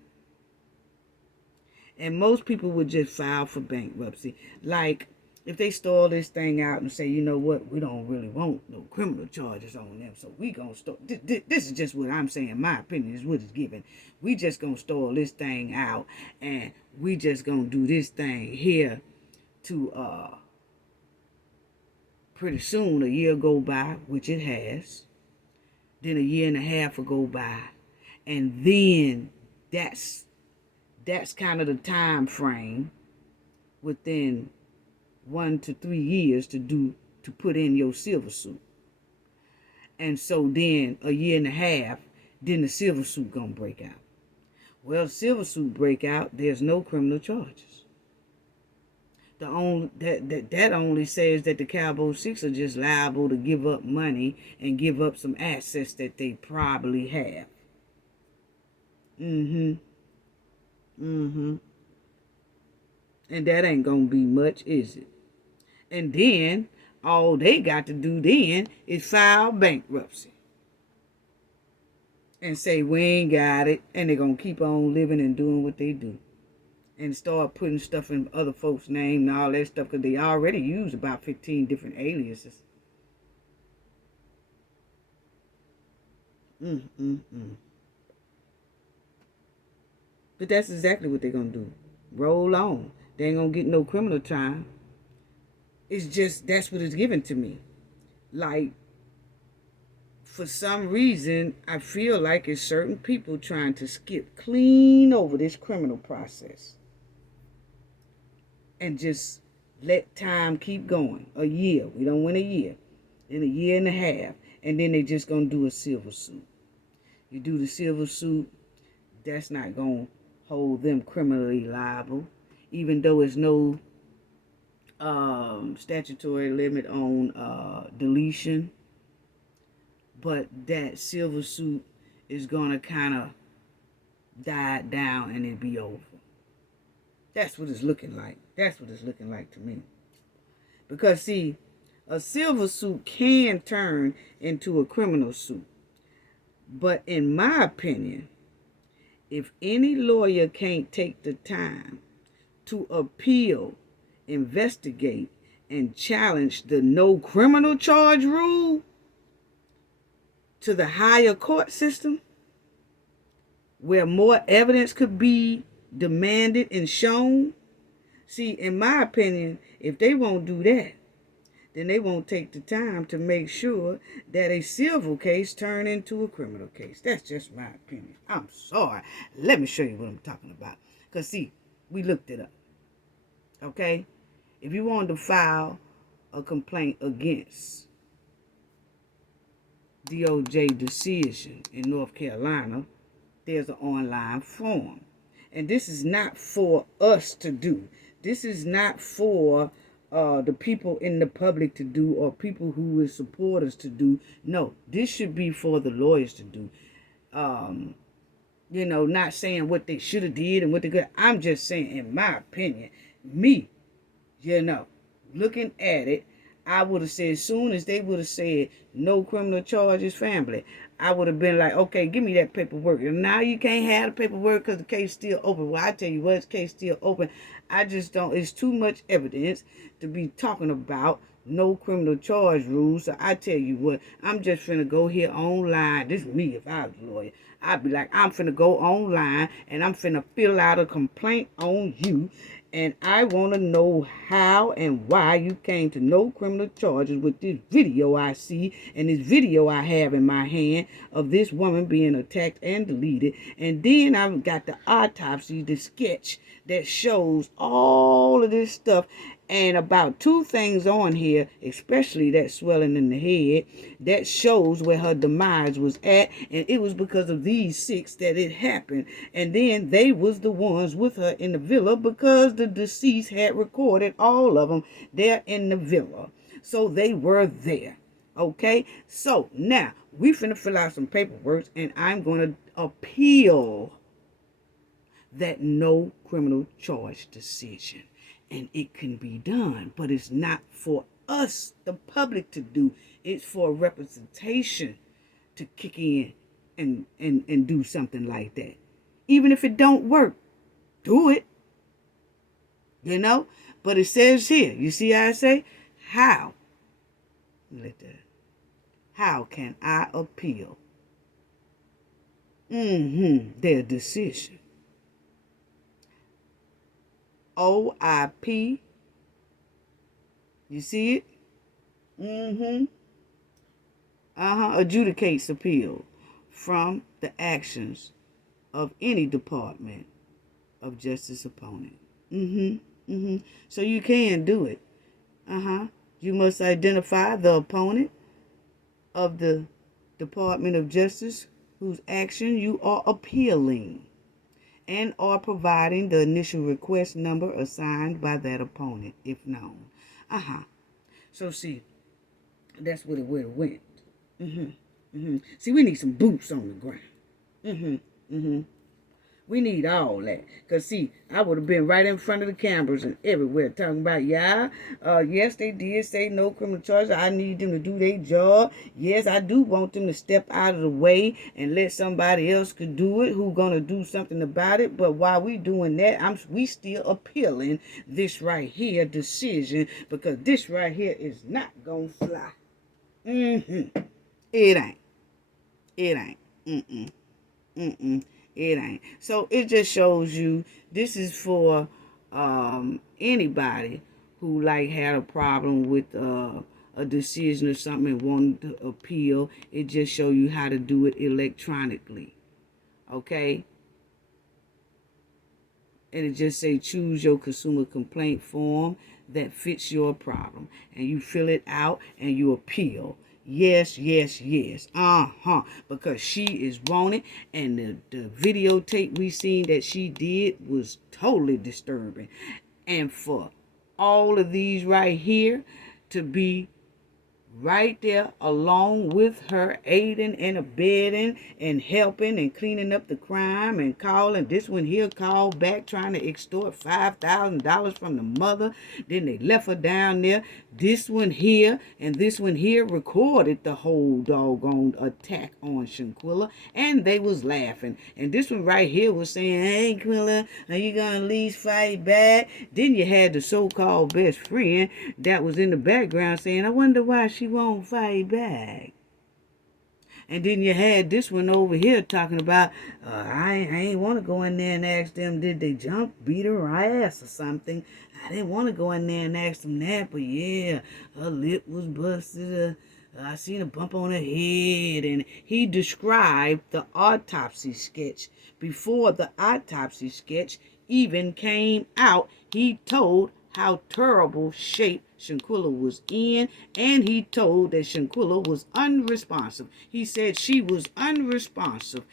And most people would just file for bankruptcy. Like, if they stall this thing out and say, you know what, we don't really want no criminal charges on them, so we gonna stall. This is just what I'm saying. My opinion is what it's given. We just gonna stall this thing out, and we just gonna do this thing here to pretty soon a year go by, which it has. Then a year and a half will go by, and then that's kind of the time frame within 1 to 3 years to put in your silver suit. And so then a year and a half, then the silver suit gonna break out. Well, the silver suit break out, there's no criminal charges. That only says that the Cowboy Six are just liable to give up money and give up some assets that they probably have. And that ain't gonna be much, is it? And then all they got to do then is file bankruptcy and say we ain't got it, and they're gonna keep on living and doing what they do. And start putting stuff in other folks' name and all that stuff, because they already use about 15 different aliases. But that's exactly what they're going to do. Roll on. They ain't going to get no criminal time. It's just, that's what is given to me. Like, for some reason, I feel like it's certain people trying to skip clean over this criminal process and just let time keep going. A year. We don't win a year. In a year and a half. And then they just going to do a silver suit. You do the silver suit, that's not going to hold them criminally liable. Even though there's no statutory limit on deletion. But that silver suit is going to kind of die down and it be over. That's what it's looking like. That's what it's looking like to me. Because, see, a silver suit can turn into a criminal suit. But in my opinion, if any lawyer can't take the time to appeal, investigate, and challenge the no criminal charge rule to the higher court system, where more evidence could be demanded and shown. See, in my opinion, if they won't do that, then they won't take the time to make sure that a civil case turn into a criminal case. That's just my opinion. I'm sorry. Let me show you what I'm talking about. Because, see, we looked it up. Okay? If you wanted to file a complaint against DOJ decision in North Carolina, there's an online form. And this is not for us to do. This is not for the people in the public to do or people who is supporters to do. No, this should be for the lawyers to do. You know, not saying what they should have did and what they could. I'm just saying, in my opinion, me, you know, looking at it, I would have said, as soon as they would have said no criminal charges, family, I would have been like, okay, give me that paperwork. And now you can't have the paperwork because the case is still open. Well, I tell you what, the case is still open. I just don't, it's too much evidence to be talking about no criminal charge rules. So I tell you what, I'm just finna go here online. This is me if I was a lawyer. I'd be like, I'm finna go online and I'm finna fill out a complaint on you. And I want to know how and why you came to no criminal charges with this video I see and this video I have in my hand of this woman being attacked and deleted. And then I've got the autopsy, the sketch that shows all of this stuff. And about 2 things on here, especially that swelling in the head, that shows where her demise was at. And it was because of these 6 that it happened. And then they was the ones with her in the villa because the deceased had recorded all of them there in the villa. So they were there. Okay, so now we finna fill out some paperwork, and I'm going to appeal that no criminal charge decision. And it can be done, but it's not for us, the public, to do. It's for representation to kick in and do something like that. Even if it don't work, do it. You know? But it says here, you see how I say? How? How can I appeal their decision? OIP. You see it? Adjudicates appeal from the actions of any Department of Justice opponent. So you can do it. You must identify the opponent of the Department of Justice whose action you are appealing, and are providing the initial request number assigned by that opponent, if known. So see, that's where it went. See, we need some boots on the ground. We need all that. Because, see, I would have been right in front of the cameras and everywhere talking about, yes, they did say no criminal charges. I need them to do their job. Yes, I do want them to step out of the way and let somebody else could do it who's going to do something about it. But while we doing that, we still appealing this right here decision, because this right here is not going to fly. It ain't. It ain't. So it just shows you this is for anybody who like had a problem with a decision or something and wanted to appeal. It just show you how to do it electronically. Okay? And it just say choose your consumer complaint form that fits your problem. And you fill it out and you appeal. Yes. Because she is wanted, and the videotape we seen that she did was totally disturbing. And for all of these right here to be right there along with her, aiding and abetting and helping and cleaning up the crime and calling. This one here called back trying to extort $5,000 from the mother. Then they left her down there. This one here and this one here recorded the whole doggone attack on Shanquella, and they was laughing. And this one right here was saying, hey, Quilla, are you gonna at least fight back? Then you had the so-called best friend that was in the background saying, I wonder why she won't fight back. And then you had this one over here talking about, I ain't want to go in there and ask them, did they jump, beat her ass or something. I didn't want to go in there and ask them that, but yeah, her lip was busted. I seen a bump on her head. And he described the autopsy sketch. Before the autopsy sketch even came out, he told how terrible shape Shanquella was in, and he told that Shanquella was unresponsive. He said she was unresponsive.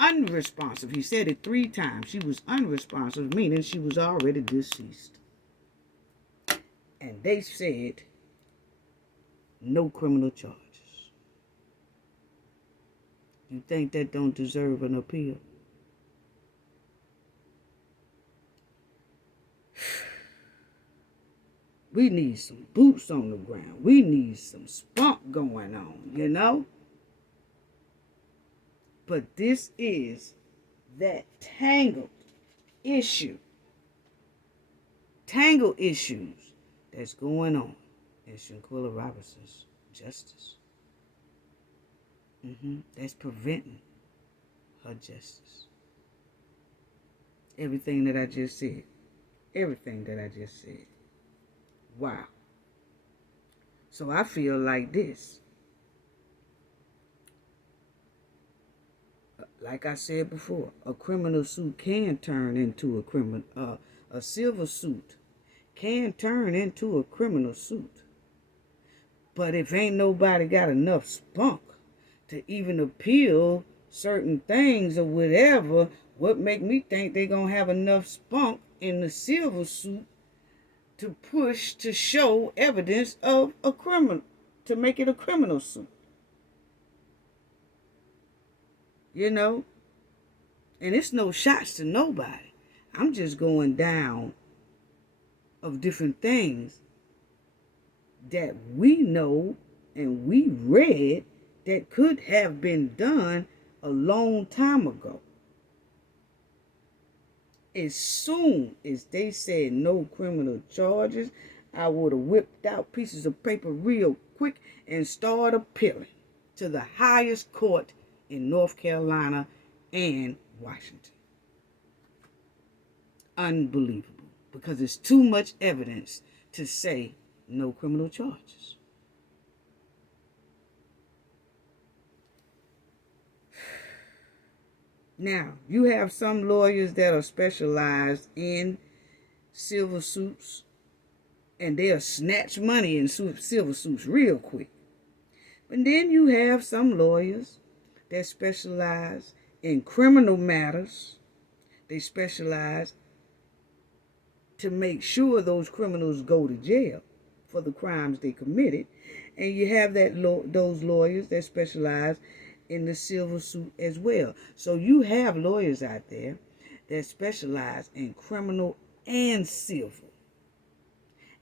He said it 3 times. She was unresponsive, meaning she was already deceased. And they said no criminal charges. You think that don't deserve an appeal? We need some boots on the ground. We need some spunk going on, you know? But this is that tangled issues that's going on in Shanquella Robinson's justice. That's preventing her justice. Everything that I just said. Wow. So I feel like this. Like I said before, a criminal suit can turn into a civil suit can turn into a criminal suit. But if ain't nobody got enough spunk to even appeal certain things or whatever, what make me think they gonna have enough spunk in the civil suit to push to show evidence of a criminal, to make it a criminal suit. You know? And it's no shots to nobody. I'm just going down of different things that we know and we read that could have been done a long time ago. As soon as they said no criminal charges, I would have whipped out pieces of paper real quick and started appealing to the highest court in North Carolina and Washington. Unbelievable, because it's too much evidence to say no criminal charges. Now, you have some lawyers that are specialized in civil suits, and they'll snatch money in civil suits real quick. But then you have some lawyers that specialize in criminal matters. They specialize to make sure those criminals go to jail for the crimes they committed. And you have those lawyers that specialize in the civil suit as well. So you have lawyers out there that specialize in criminal and civil.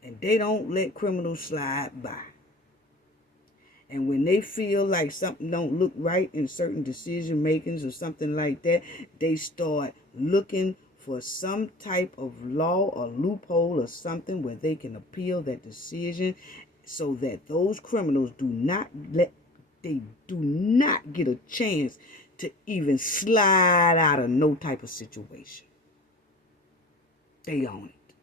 And they don't let criminals slide by. And when they feel like something don't look right in certain decision makings or something like that, they start looking for some type of law or loophole or something where they can appeal that decision, so that those criminals do not get a chance to even slide out of no type of situation. They own it.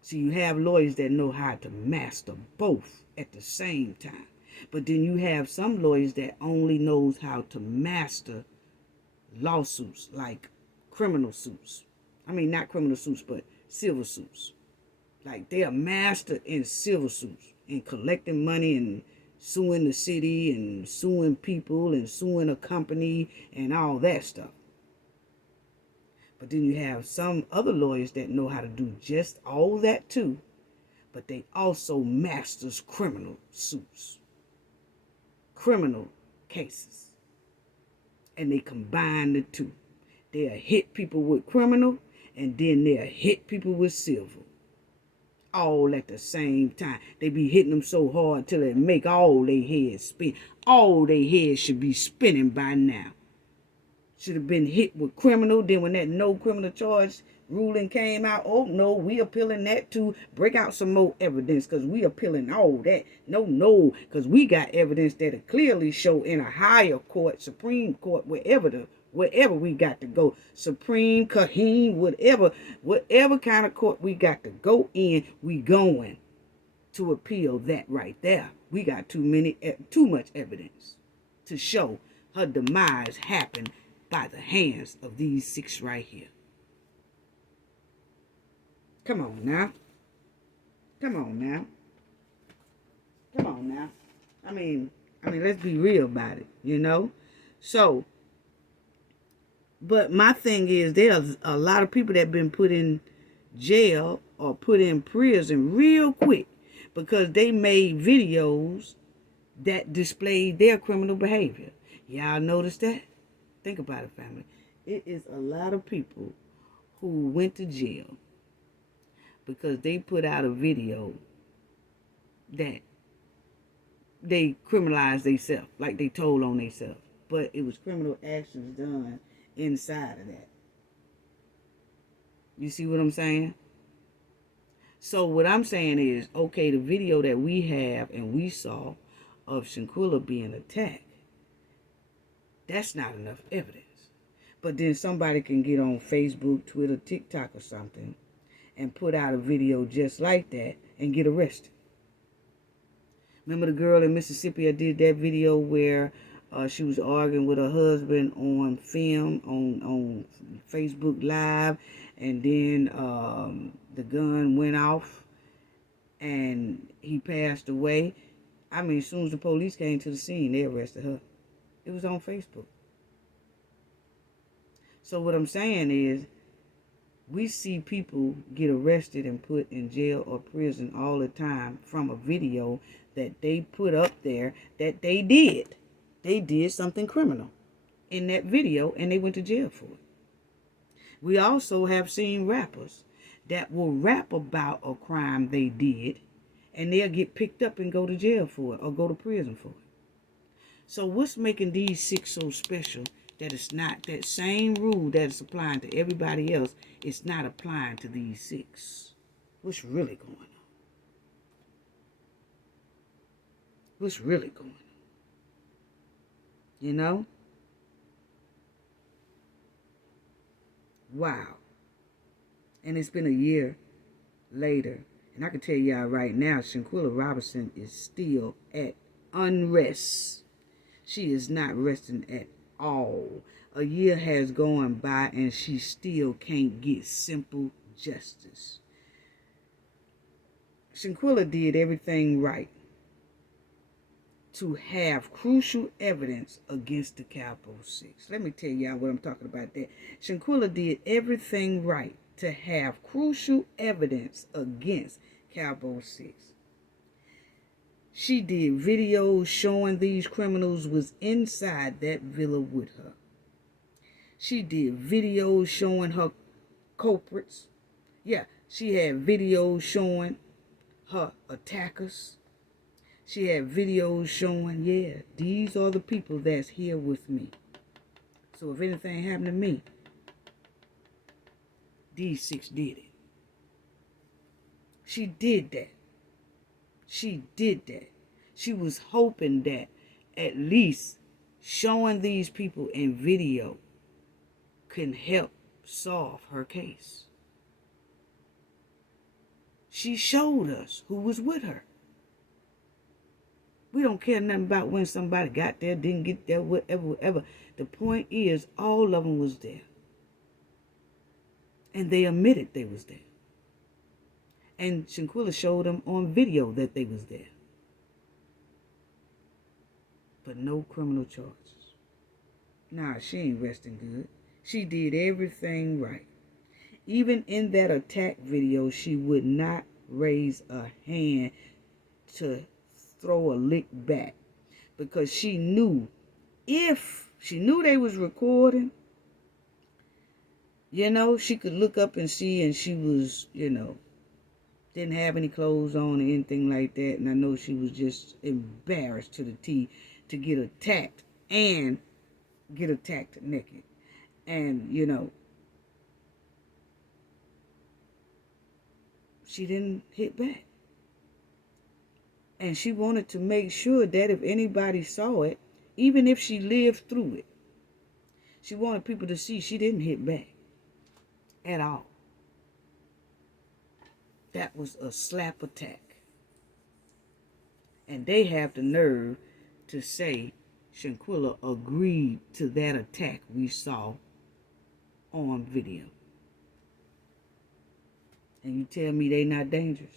So you have lawyers that know how to master both at the same time. But then you have some lawyers that only knows how to master lawsuits, like criminal suits. I mean, not criminal suits, but civil suits. Like, they are master in civil suits, in collecting money and suing the city and suing people and suing a company and all that stuff. But then you have some other lawyers that know how to do just all that too, but they also masters criminal suits, criminal cases. And they combine the two. They'll hit people with criminal, and then they'll hit people with civil. All at the same time. They be hitting them so hard till they make all their heads spin. All their heads should be spinning by now. Should have been hit with criminal. Then when that no criminal charge ruling came out, oh no, we appealing that too. Break out some more evidence, because we appealing all that. No, because we got evidence that clearly show in a higher court, Supreme Court, wherever we got to go, Supreme, Kaheen, whatever kind of court we got to go in, we going to appeal that right there. We got too much evidence to show her demise happened by the hands of these 6 right here. Come on now. I mean, let's be real about it, you know? So, but my thing is, there's a lot of people that have been put in jail or put in prison real quick because they made videos that displayed their criminal behavior. Y'all notice that? Think about it, family. It is a lot of people who went to jail because they put out a video that they criminalized themselves, like they told on themselves. But it was criminal actions done inside of that. You see what I'm saying? So what I'm saying is, okay, the video that we have and we saw of Shanquella being attacked, that's not enough evidence. But then somebody can get on Facebook, Twitter, TikTok or something and put out a video just like that and get arrested. Remember the girl in Mississippi that did that video where she was arguing with her husband on film, on Facebook Live, and then the gun went off and he passed away. I mean, as soon as the police came to the scene, they arrested her. It was on Facebook. So what I'm saying is, We see people get arrested and put in jail or prison all the time from a video that they put up there that they did. They did something criminal in that video and they went to jail for it. We also have seen rappers that will rap about a crime they did and they'll get picked up and go to jail for it or go to prison for it. So what's making these 6 so special that it's not that same rule that is applying to everybody else, it's not applying to these 6? What's really going on? What's really going on? You know? Wow. And it's been a year later. And I can tell y'all right now, Shanquella Robinson is still at unrest. She is not resting at all. A year has gone by and she still can't get simple justice. Shanquella did everything right to have crucial evidence against the Cabo 6. Let me tell y'all what I'm talking about there. Shanquella did everything right to have crucial evidence against Cabo 6. She did videos showing these criminals was inside that villa with her. She did videos showing her culprits. Yeah, she had videos showing her attackers. She had videos showing, yeah, these are the people that's here with me. So if anything happened to me, these 6 did it. She did that. She did that. She was hoping that at least showing these people in video can help solve her case. She showed us who was with her. We don't care nothing about when somebody got there, didn't get there, whatever. The point is, all of them was there. And they admitted they was there. And Shanquella showed them on video that they was there. But no criminal charges. Nah, she ain't resting good. She did everything right. Even in that attack video, she would not raise a hand to throw a lick back. Because she knew if she knew they was recording, you know, she could look up and see, and she was, you know, didn't have any clothes on or anything like that. And I know she was just embarrassed to the T to get attacked and get attacked naked. And, you know, she didn't hit back. And she wanted to make sure that if anybody saw it, even if she lived through it, she wanted people to see she didn't hit back at all. That was a slap attack. And they have the nerve to say Shanquella agreed to that attack we saw on video. And you tell me they not dangerous?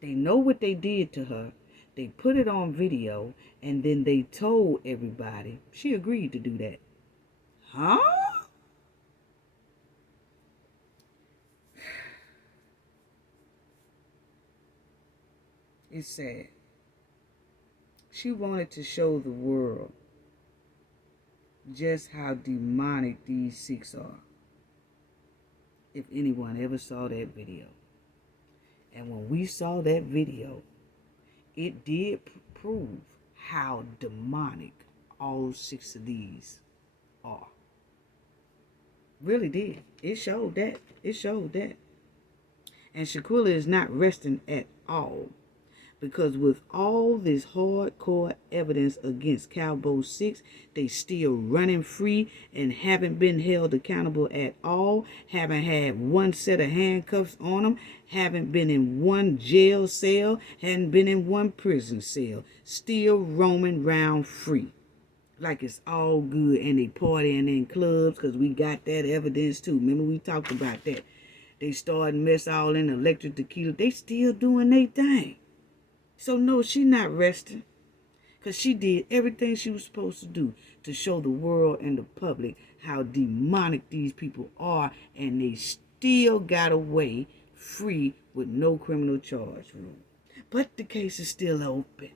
They know what they did to her. They put it on video, and then they told everybody she agreed to do that. Huh? It's sad. She wanted to show the world just how demonic these 6 are. If anyone ever saw that video. And when we saw that video, it did prove how demonic all 6 of these are. Really did. It showed that. It showed that. And Shanquella is not resting at all. Because with all this hardcore evidence against Cabo 6, they still running free and haven't been held accountable at all, haven't had one set of handcuffs on them, haven't been in one jail cell, hadn't been in one prison cell, still roaming around free. Like it's all good, and they partying in clubs because we got that evidence too. Remember we talked about that. They started mess all in electric tequila. They still doing their thing. So no, she not resting. Because she did everything she was supposed to do to show the world and the public how demonic these people are, and they still got away free with no criminal charge. But the case is still open.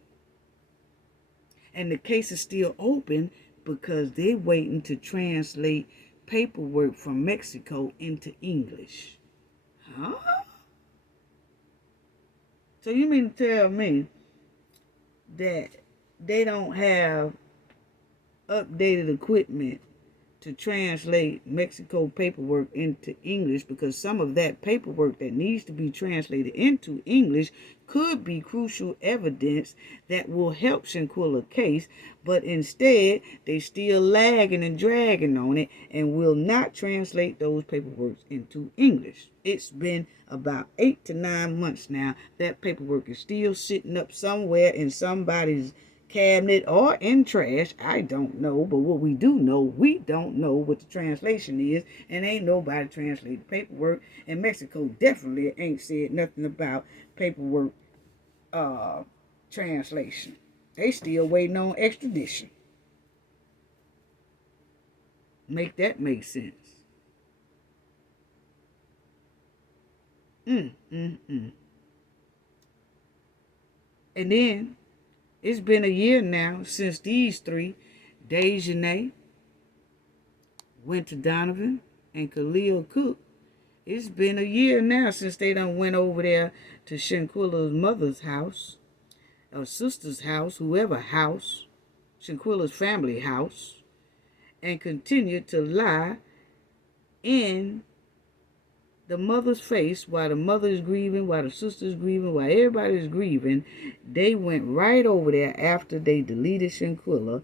And the case is still open because they're waiting to translate paperwork from Mexico into English. Huh? So you mean to tell me that they don't have updated equipment to translate Mexico paperwork into English, because some of that paperwork that needs to be translated into English could be crucial evidence that will help Shanquella's case, but instead they still lagging and dragging on it and will not translate those paperwork into English. It's been about 8 to 9 months now. That paperwork is still sitting up somewhere in somebody's cabinet or in trash. I don't know, but what we do know, we don't know what the translation is, and ain't nobody translated paperwork, and Mexico definitely ain't said nothing about paperwork translation. They still waiting on extradition. Make that make sense. And then it's been a year now since these three, Dejanay, Winter Donovan, and Khalil Cook. It's been a year now since they done went over there to Shanquella's mother's house, or sister's house, whoever house, Shanquella's family house, and continued to lie in the mother's face while the mother is grieving, while the sister is grieving, while everybody is grieving. They went right over there after they deleted Shanquella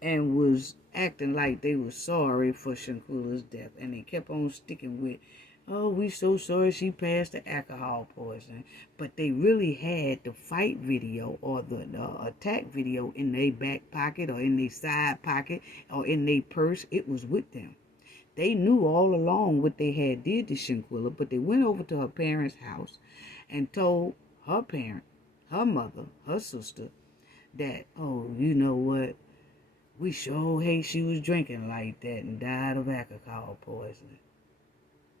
and was acting like they were sorry for Shanquella's death. And they kept on sticking with, oh, we so sorry she passed the alcohol poisoning. But they really had the fight video or the attack video in their back pocket or in their side pocket or in their purse. It was with them. They knew all along what they had did to Shanquella, but they went over to her parents' house and told her parent, her mother, her sister, that, oh, you know what, we sure hate she was drinking like that and died of alcohol poisoning.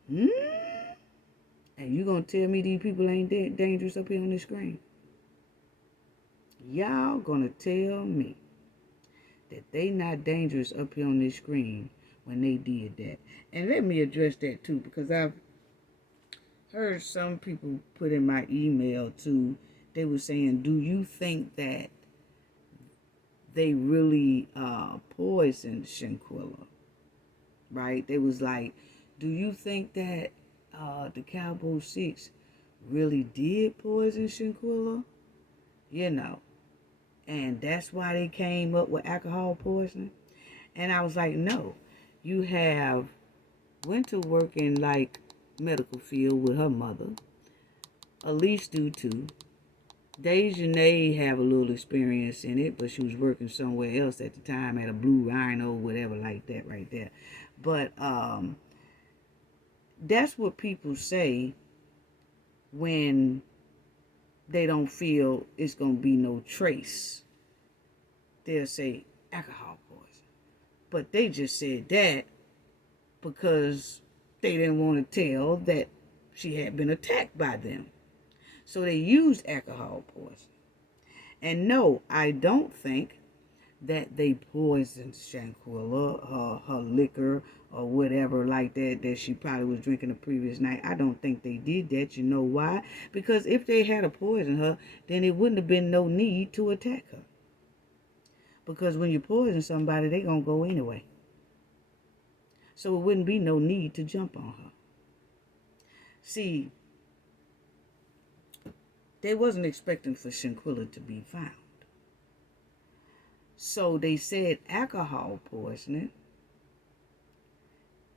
And you gonna tell me these people ain't dangerous up here on the screen? Y'all gonna tell me that they not dangerous up here on this screen when they did that? And let me address that too, because I've heard some people put in my email too, they were saying, do you think that they really poisoned Shanquella? Right? They was like, do you think that the Cowboy 6 really did poison Shanquella? You know, and that's why they came up with alcohol poisoning. And I was like, no, you have went to work in like medical field with her mother. Elise do too. Dejanay have a little experience in it, but she was working somewhere else at the time at a Blue Rhino, whatever like that right there. But that's what people say when they don't feel it's going to be no trace. They'll say alcohol poison. But they just said that because they didn't want to tell that she had been attacked by them. So they used alcohol poison. And no, I don't think that they poisoned Shanquella, her liquor or whatever like that she probably was drinking the previous night. I don't think they did that. You know why? Because if they had poisoned her, then it wouldn't have been no need to attack her. Because when you poison somebody, they're going to go anyway. So it wouldn't be no need to jump on her. See, they wasn't expecting for Shanquella to be found. So they said alcohol poisoning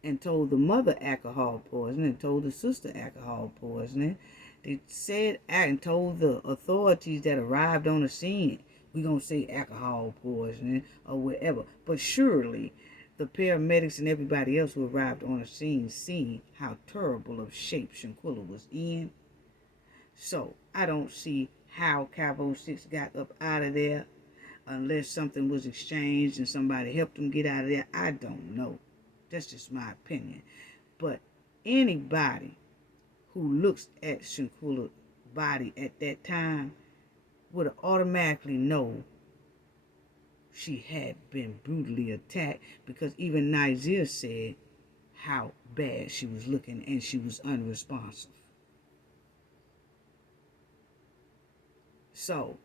and told the mother alcohol poisoning and told the sister alcohol poisoning. They said and told the authorities that arrived on the scene, we're going to say alcohol poisoning or whatever. But surely the paramedics and everybody else who arrived on the scene seen how terrible of shape Shanquella was in. So I don't see how Cabo 6 got up out of there unless something was exchanged and somebody helped him get out of there. I don't know. That's just my opinion. But anybody who looks at Shanquella's body at that time would automatically know she had been brutally attacked, because even Nizer said how bad she was looking and she was unresponsive. So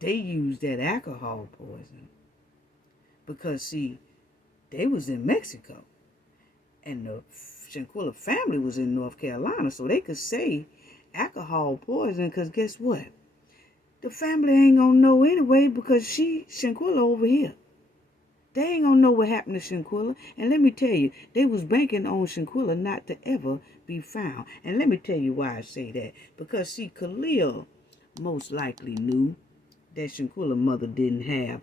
they used that alcohol poison because, see, they was in Mexico and the Shanquella family was in North Carolina, so they could say alcohol poison, because guess what? The family ain't gonna know anyway, because Shanquella over here. They ain't gonna know what happened to Shanquella. And let me tell you, they was banking on Shanquella not to ever be found. And let me tell you why I say that. Because, see, Khalil most likely knew that Shanquella's mother didn't have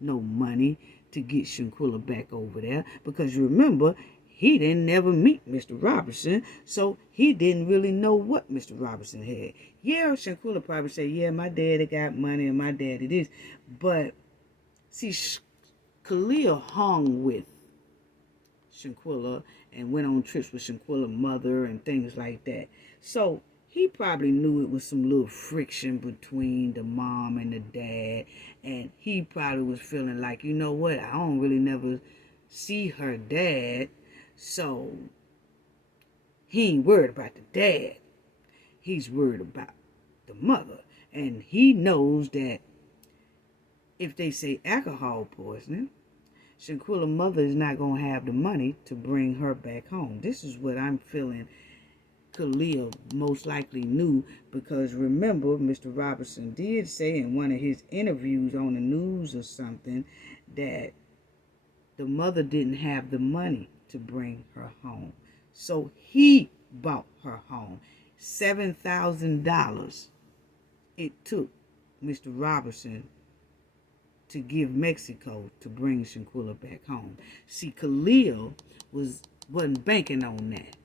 no money to get Shanquella back over there. Because you remember, he didn't never meet Mr. Robinson, so he didn't really know what Mr. Robinson had. Yeah, Shanquella probably said, yeah, my daddy got money and my daddy this. But, see, Khalil hung with Shanquella and went on trips with Shanquella's mother and things like that. So he probably knew it was some little friction between the mom and the dad. And he probably was feeling like, you know what, I don't really never see her dad. So he ain't worried about the dad. He's worried about the mother. And he knows that if they say alcohol poisoning, Shanquella's mother is not going to have the money to bring her back home. This is what I'm feeling Khalil most likely knew, because remember, Mr. Robinson did say in one of his interviews on the news or something that the mother didn't have the money to bring her home. So he bought her home. $7,000 it took Mr. Robinson to give Mexico to bring Shanquella back home. See, Khalil wasn't banking on that.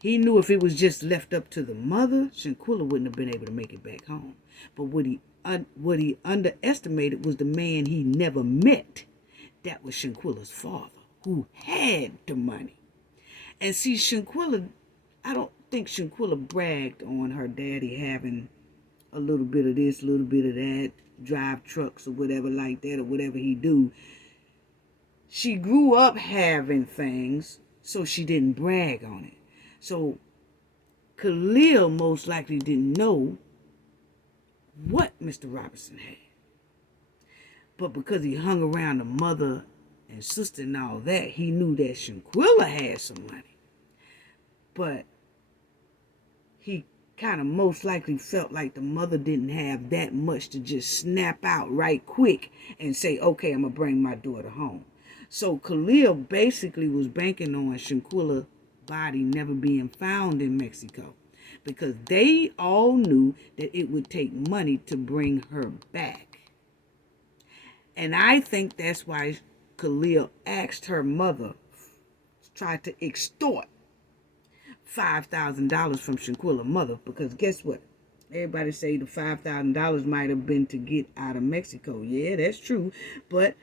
He knew if it was just left up to the mother, Shanquella wouldn't have been able to make it back home. But what he underestimated was the man he never met. That was Shanquella's father, who had the money. And see, Shanquella, I don't think Shanquella bragged on her daddy having a little bit of this, a little bit of that, drive trucks or whatever like that, or whatever he do. She grew up having things, so she didn't brag on it. So Khalil most likely didn't know what Mr. Robinson had. But because he hung around the mother and sister and all that, he knew that Shanquella had some money. But he kind of most likely felt like the mother didn't have that much to just snap out right quick and say, okay, I'm going to bring my daughter home. So Khalil basically was banking on Shanquella's body never being found in Mexico, because they all knew that it would take money to bring her back. And I think that's why Khalil asked her mother, tried to extort $5,000 from Shanquella's mother, because guess what? Everybody say the $5,000 might have been to get out of Mexico. Yeah, that's true. But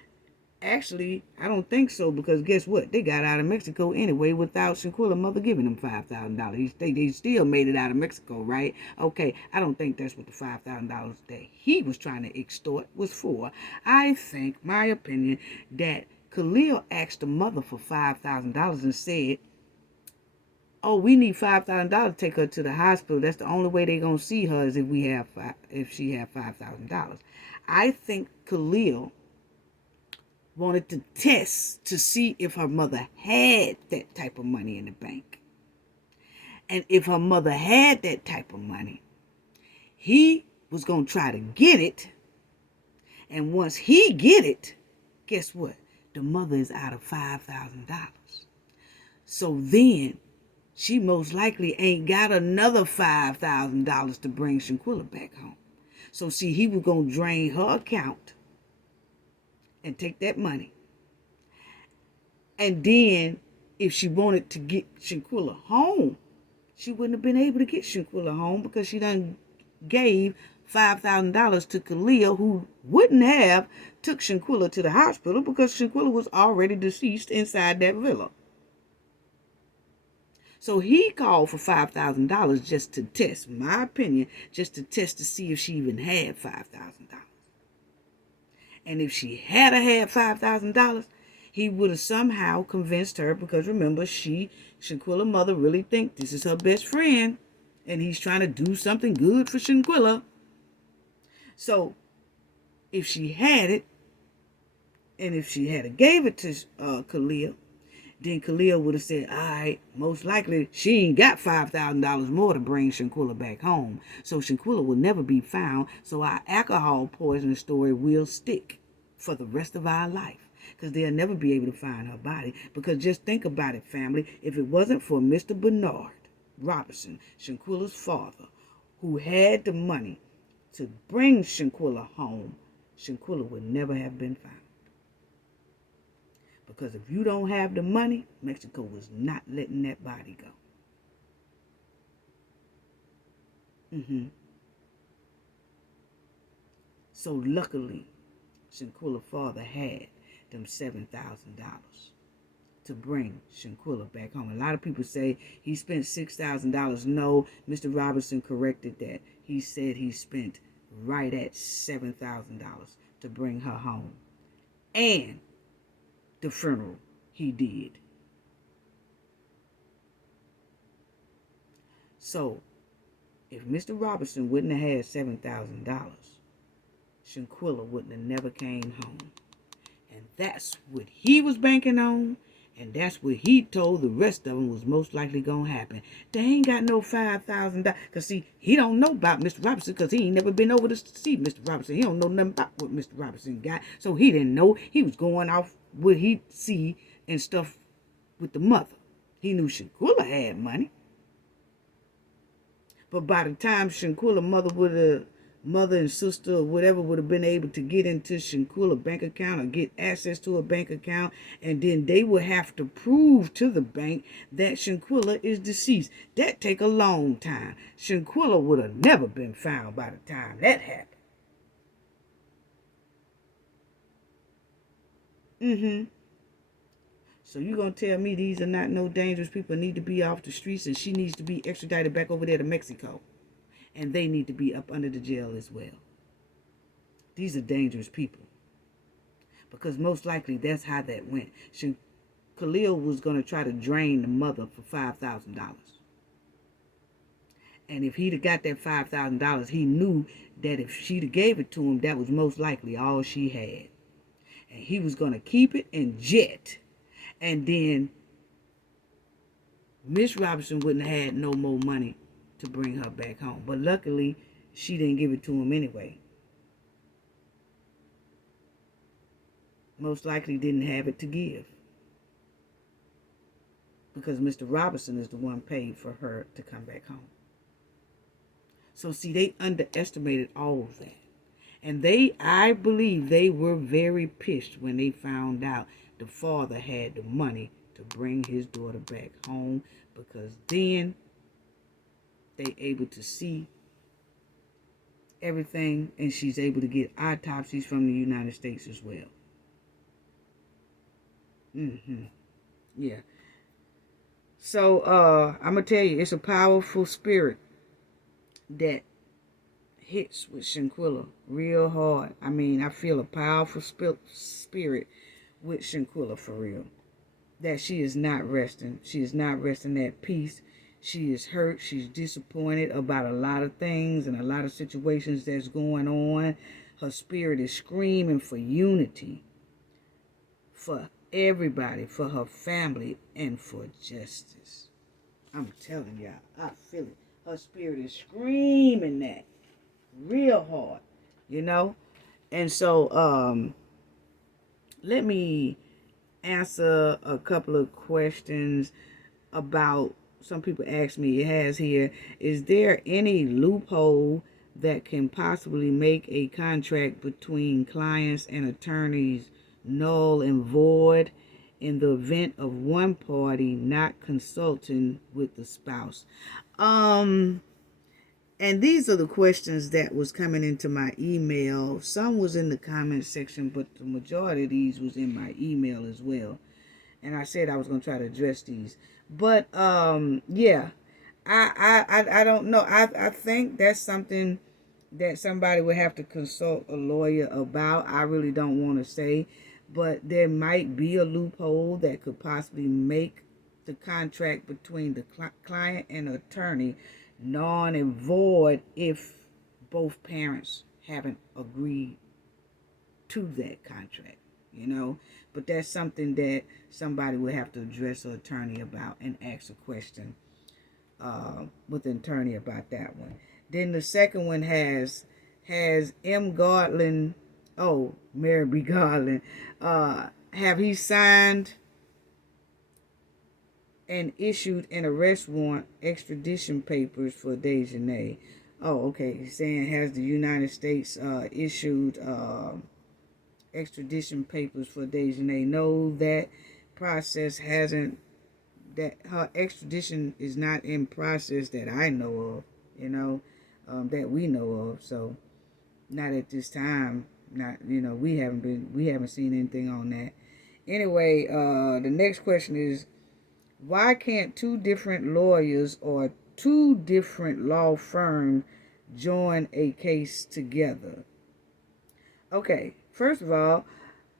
actually, I don't think so, because guess what? They got out of Mexico anyway without Shanquella's mother giving them $5,000. They still made it out of Mexico, right? Okay, I don't think that's what the $5,000 that he was trying to extort was for. I think, my opinion, that Khalil asked the mother for $5,000 and said, oh, we need $5,000 to take her to the hospital. That's the only way they're going to see her is if she had $5,000. I think Khalil wanted to test to see if her mother had that type of money in the bank. And if her mother had that type of money, he was going to try to get it. And once he get it, guess what? The mother is out of $5,000. So then she most likely ain't got another $5,000 to bring Shanquella back home. So see, he was going to drain her account and take that money. And then if she wanted to get Shanquella home, she wouldn't have been able to get Shanquella home, because she done gave $5,000 to Kalia, who wouldn't have took Shanquella to the hospital because Shanquella was already deceased inside that villa. So he called for $5,000 just to test, my opinion, just to test to see if she even had $5,000. And if she had $5,000, he would have somehow convinced her, because remember, Shanquella's mother really think this is her best friend, and he's trying to do something good for Shanquella. So if she had it, and if she had gave it to Kalia, then Kalia would have said, all right, most likely she ain't got $5,000 more to bring Shanquella back home. So Shanquella will never be found. So our alcohol poisoning story will stick for the rest of our life, because they'll never be able to find her body. Because just think about it, family. If it wasn't for Mr. Bernard Robinson, Shanquella's father, who had the money to bring Shanquella home, Shanquella would never have been found. Because if you don't have the money, Mexico was not letting that body go. So luckily, Shanquella's father had them $7,000 to bring Shanquella back home. A lot of people say he spent $6,000. No, Mr. Robinson corrected that. He said he spent right at $7,000 to bring her home. And the funeral he did. So, if Mr. Robinson wouldn't have had $7,000, Shanquella wouldn't have never came home. And that's what he was banking on, and that's what he told the rest of them was most likely going to happen. They ain't got no $5,000. Because, see, he don't know about Mr. Robinson because he ain't never been over to see Mr. Robinson. He don't know nothing about what Mr. Robinson got. So he didn't know. He was going off what he'd see and stuff with the mother. He knew Shanquella had money. But by the time Shanquella mother and sister or whatever would have been able to get into Shanquella bank account or get access to a bank account, and then they would have to prove to the bank that Shanquella is deceased. That take a long time. Shanquella would have never been found by the time that happened. So you gonna tell me these are not no dangerous people, need to be off the streets, and she needs to be extradited back over there to Mexico, and they need to be up under the jail as well. These are dangerous people, because most likely that's how that went. Khalil was gonna try to drain the mother for $5,000, and if he'd have got that $5,000, he knew that if she'd have gave it to him, that was most likely all she had. And he was going to keep it in jet. And then Miss Robinson wouldn't have had no more money to bring her back home. But luckily, she didn't give it to him anyway. Most likely didn't have it to give. Because Mr. Robinson is the one paid for her to come back home. So see, they underestimated all of that. And I believe they were very pissed when they found out the father had the money to bring his daughter back home, because then they able to see everything, and she's able to get autopsies from the United States as well. Yeah. So I'm gonna tell you, it's a powerful spirit that hits with Shanquella real hard. I mean, I feel a powerful spirit with Shanquella for real. That she is not resting. She is not resting at peace. She is hurt. She's disappointed about a lot of things and a lot of situations that's going on. Her spirit is screaming for unity, for everybody, for her family, and for justice. I'm telling y'all, I feel it. Her spirit is screaming that real hard, you know. And so let me answer a couple of questions about, some people ask me, it has here, is there any loophole that can possibly make a contract between clients and attorneys null and void in the event of one party not consulting with the spouse? And these are the questions that was coming into my email. Some was in the comment section, but the majority of these was in my email as well. And I said I was going to try to address these. But yeah, I don't know. I think that's something that somebody would have to consult a lawyer about. I really don't want to say, but there might be a loophole that could possibly make the contract between the client and attorney null and void if both parents haven't agreed to that contract, you know. But that's something that somebody would have to address an attorney about and ask a question with an attorney about that one. Then the second one has M. Garland, Mary B. Garland, have he signed and issued an arrest warrant extradition papers for Dejanay? Oh, okay. He's saying, has the United States issued extradition papers for Dejanay? No, that process hasn't. That her extradition is not in process that I know of, you know, that we know of. So not at this time. Not, you know, we haven't seen anything on that. Anyway, the next question is, why can't two different lawyers or two different law firms join a case together? Okay, first of all,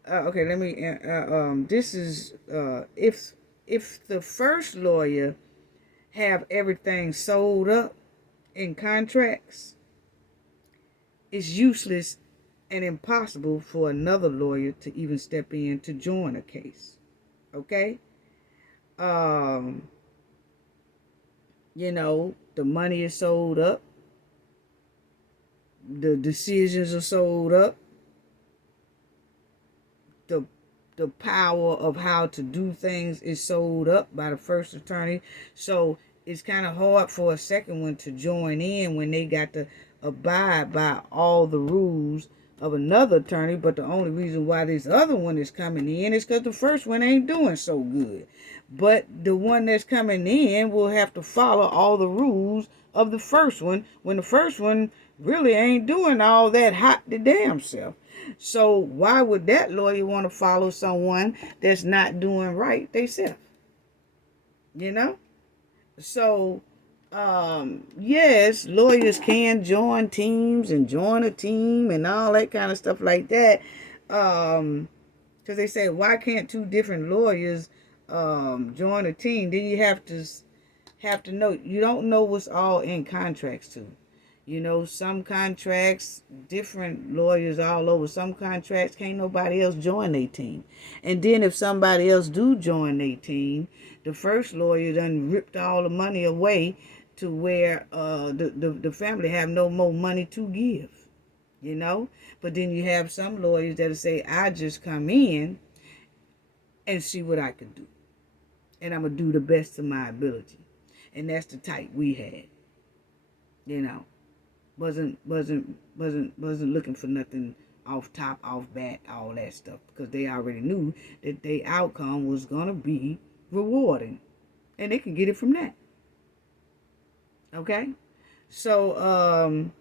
okay, let me. This is if the first lawyer have everything sold up in contracts, it's useless and impossible for another lawyer to even step in to join a case. Okay. You know, the money is sold up, the decisions are sold up, the power of how to do things is sold up by the first attorney. So it's kind of hard for a second one to join in when they got to abide by all the rules of another attorney. But the only reason why this other one is coming in is because the first one ain't doing so good. But the one that's coming in will have to follow all the rules of the first one when the first one really ain't doing all that hot the damn self. So why would that lawyer want to follow someone that's not doing right themselves? You know? So, yes, lawyers can join teams and join a team and all that kind of stuff like that. Because they say, why can't two different lawyers join a team? Then you have to know. You don't know what's all in contracts too. You know, some contracts, different lawyers all over. Some contracts can't nobody else join their team. And then if somebody else do join their team, the first lawyer done ripped all the money away to where the family have no more money to give. You know? But then you have some lawyers that'll say, I just come in and see what I can do. And I'm going to do the best of my ability. And that's the type we had. You know? Wasn't looking for nothing off top, off bat, all that stuff, because they already knew that their outcome was gonna be rewarding, and they can get it from that. Okay, so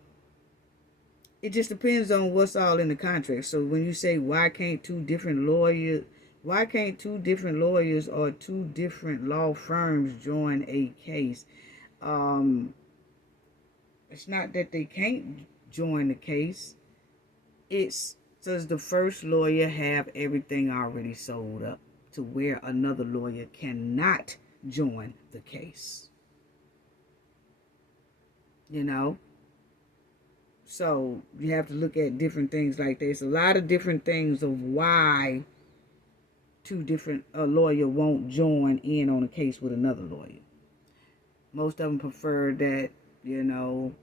it just depends on what's all in the contract. So when you say why can't two different lawyers or two different law firms join a case? It's not that they can't join the case. It's does the first lawyer have everything already sold up to where another lawyer cannot join the case? You know? So you have to look at different things like this. A lot of different things of why a lawyer won't join in on a case with another lawyer. Most of them prefer that, you know,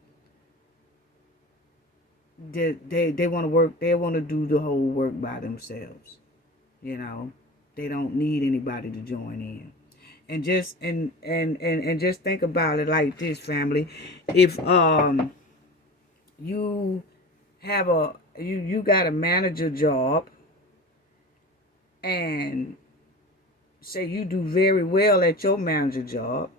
they want to work, they want to do the whole work by themselves. You know, they don't need anybody to join in. And just and just think about it like this, family. If you have you got a manager job, and say you do very well at your manager job,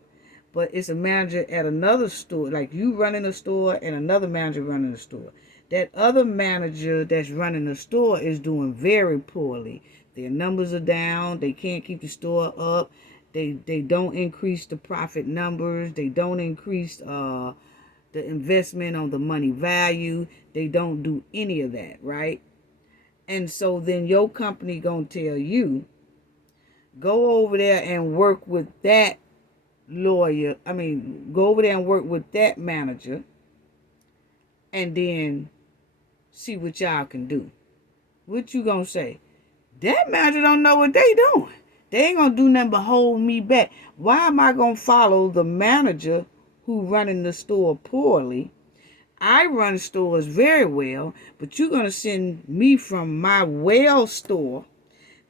but it's a manager at another store, like you running a store and another manager running a store. That other manager that's running the store is doing very poorly. Their numbers are down. They can't keep the store up. They don't increase the profit numbers. They don't increase the investment on the money value. They don't do any of that, right? And so then your company gonna tell you, go over there and work with that lawyer. Go over there and work with that manager, and then see what y'all can do. What you gonna say? That manager don't know what they doing. They ain't gonna do nothing but hold me back. Why am I gonna follow the manager who running the store poorly? I run stores very well, but you're gonna send me from my well store.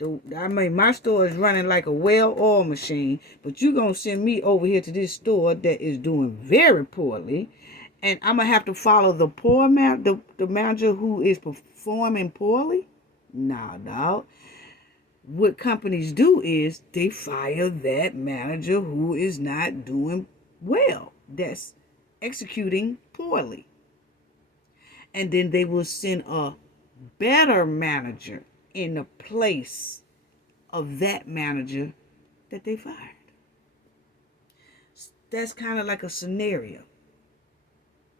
My store is running like a well oil machine, but you're gonna send me over here to this store that is doing very poorly, and I'm gonna have to follow the the manager who is performing poorly? Nah, dog. What companies do is they fire that manager who is not doing well, that's executing poorly. And then they will send a better manager in the place of that manager that they fired. That's kind of like a scenario.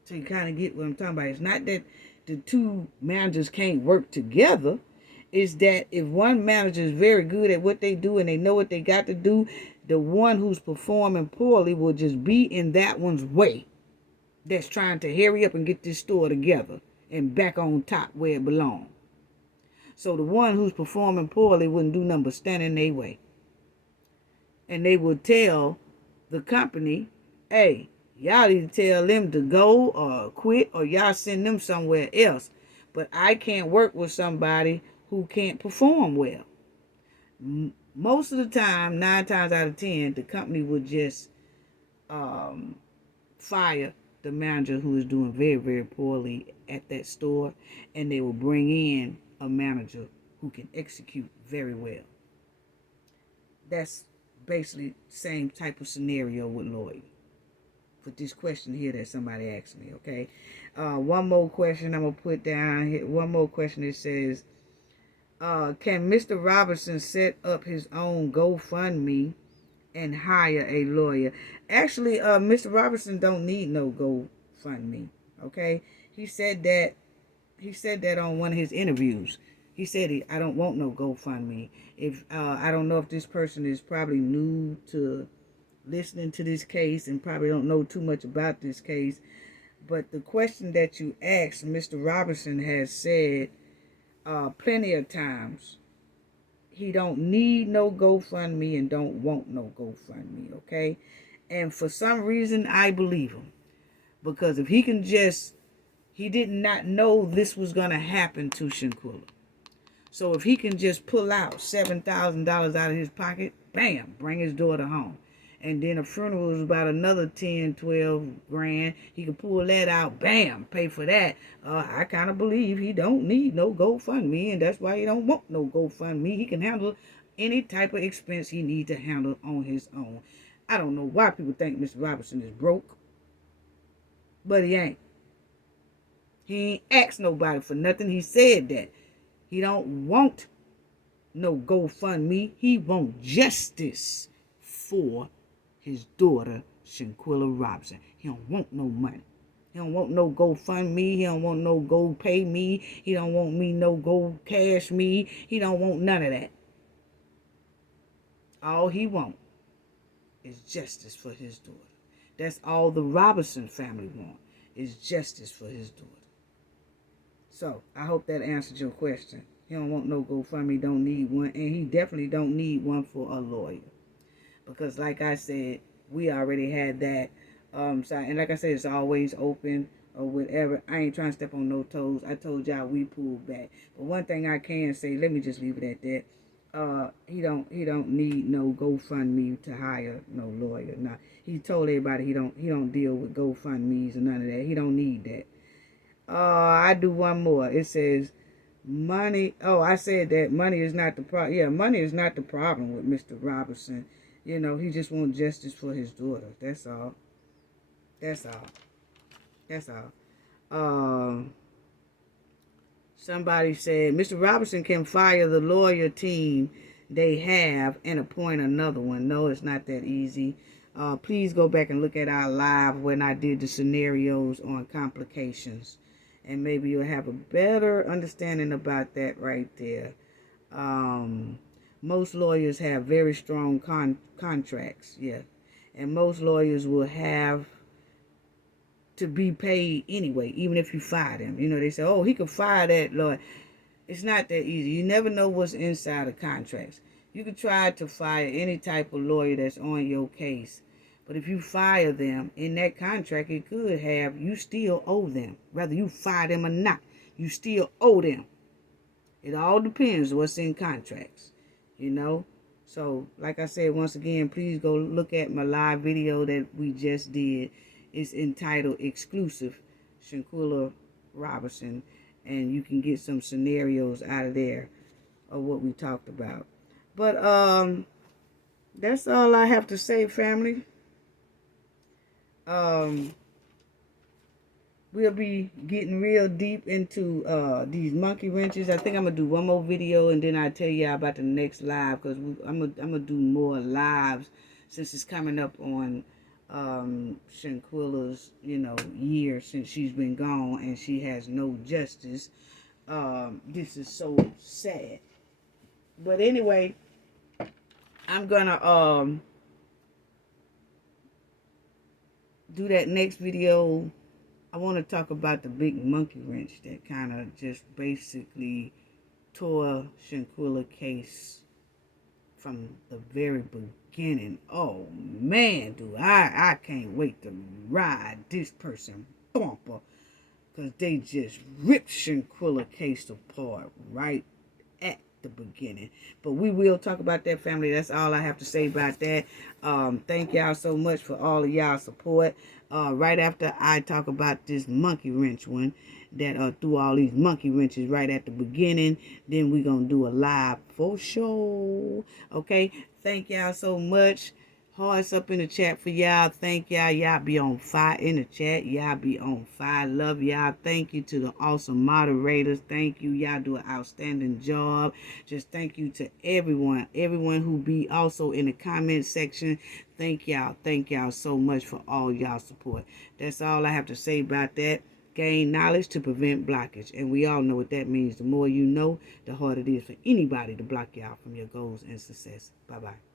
So you kind of get what I'm talking about. It's not that the two managers can't work together. It's that if one manager is very good at what they do and they know what they got to do, the one who's performing poorly will just be in that one's way, that's trying to hurry up and get this store together and back on top where it belongs. So the one who's performing poorly wouldn't do nothing but stand in their way. And they would tell the company, hey, y'all need to tell them to go or quit, or y'all send them somewhere else. But I can't work with somebody who can't perform well. Most of the time, 9 times out of 10, the company would just fire the manager who is doing very, very poorly at that store, and they will bring in a manager who can execute very well. That's basically the same type of scenario with Lloyd. For this question here that somebody asked me, okay? One more question I'm going to put down here. One more question that says, can Mr. Robinson set up his own GoFundMe and hire a lawyer? Actually, Mr. Robinson don't need no GoFundMe, okay? He said that on one of his interviews. He said, I don't want no GoFundMe. If I don't know if this person is probably new to listening to this case and probably don't know too much about this case, but the question that you asked, Mr. Robinson has said plenty of times he don't need no GoFundMe and don't want no GoFundMe, okay? And for some reason, I believe him. Because if he can just, he did not know this was going to happen to Shanquella. So if he can just pull out $7,000 out of his pocket, bam, bring his daughter home. And then a funeral is about another 10, 12 grand. He can pull that out, bam, pay for that. I kind of believe he don't need no GoFundMe, and that's why he don't want no GoFundMe. He can handle any type of expense he need to handle on his own. I don't know why people think Mr. Robinson is broke, but he ain't. He ain't asked nobody for nothing. He said that. He don't want no GoFundMe. He want justice for his daughter, Shanquella Robinson. He don't want no money. He don't want no GoFundMe. He don't want no Go Pay Me. He don't want me no Go Cash Me. He don't want none of that. All he want is justice for his daughter. That's all the Robinson family want, is justice for his daughter. So, I hope that answered your question. He don't want no GoFundMe, don't need one, and he definitely don't need one for a lawyer. Because like I said, we already had that. And like I said, it's always open or whatever. I ain't trying to step on no toes. I told y'all we pulled back. But one thing I can say, let me just leave it at that. He don't need no GoFundMe to hire no lawyer. Now, he told everybody he don't deal with GoFundMes or none of that. He don't need that. I do one more. It says money. Oh, I said that money is not the problem. Yeah, money is not the problem with Mr. Robinson. You know, he just wants justice for his daughter. That's all. That's all. That's all. Somebody said Mr. Robinson can fire the lawyer team they have and appoint another one. No, it's not that easy. Please go back and look at our live when I did the scenarios on complications. And maybe you'll have a better understanding about that right there. Most lawyers have very strong contracts, yeah. And most lawyers will have to be paid anyway, even if you fire them. You know, they say, oh, he could fire that lawyer. It's not that easy. You never know what's inside of contracts. You could try to fire any type of lawyer that's on your case. But if you fire them, in that contract, it could have, you still owe them. Whether you fire them or not, you still owe them. It all depends what's in contracts, you know. So, like I said, once again, please go look at my live video that we just did. It's entitled Exclusive, Shanquella Robinson, and you can get some scenarios out of there of what we talked about. But that's all I have to say, family. We'll be getting real deep into these monkey wrenches. I think I'm going to do one more video and then I'll tell you about the next live, because I'm gonna do more lives since it's coming up on Shanquella's, you know, year since she's been gone and she has no justice. This is so sad. But anyway, I'm gonna do that next video. I want to talk about the big monkey wrench that kind of just basically tore Shanquella case from the very beginning. Oh man, dude, I can't wait to ride this person bumper, because they just ripped Shanquella case apart right at the beginning. But we will talk about that, family. That's all I have to say about that. Thank y'all so much for all of y'all support. Right after I talk about this monkey wrench one that threw all these monkey wrenches right at the beginning, then we're gonna do a live for sure. Okay, thank y'all so much. Hearts up in the chat for y'all. Thank y'all. Y'all be on fire in the chat. Y'all be on fire. Love y'all. Thank you to the awesome moderators. Thank you. Y'all do an outstanding job. Just thank you to everyone. Everyone who be also in the comment section. Thank y'all. Thank y'all so much for all y'all support. That's all I have to say about that. Gain knowledge to prevent blockage. And we all know what that means. The more you know, the harder it is for anybody to block y'all from your goals and success. Bye-bye.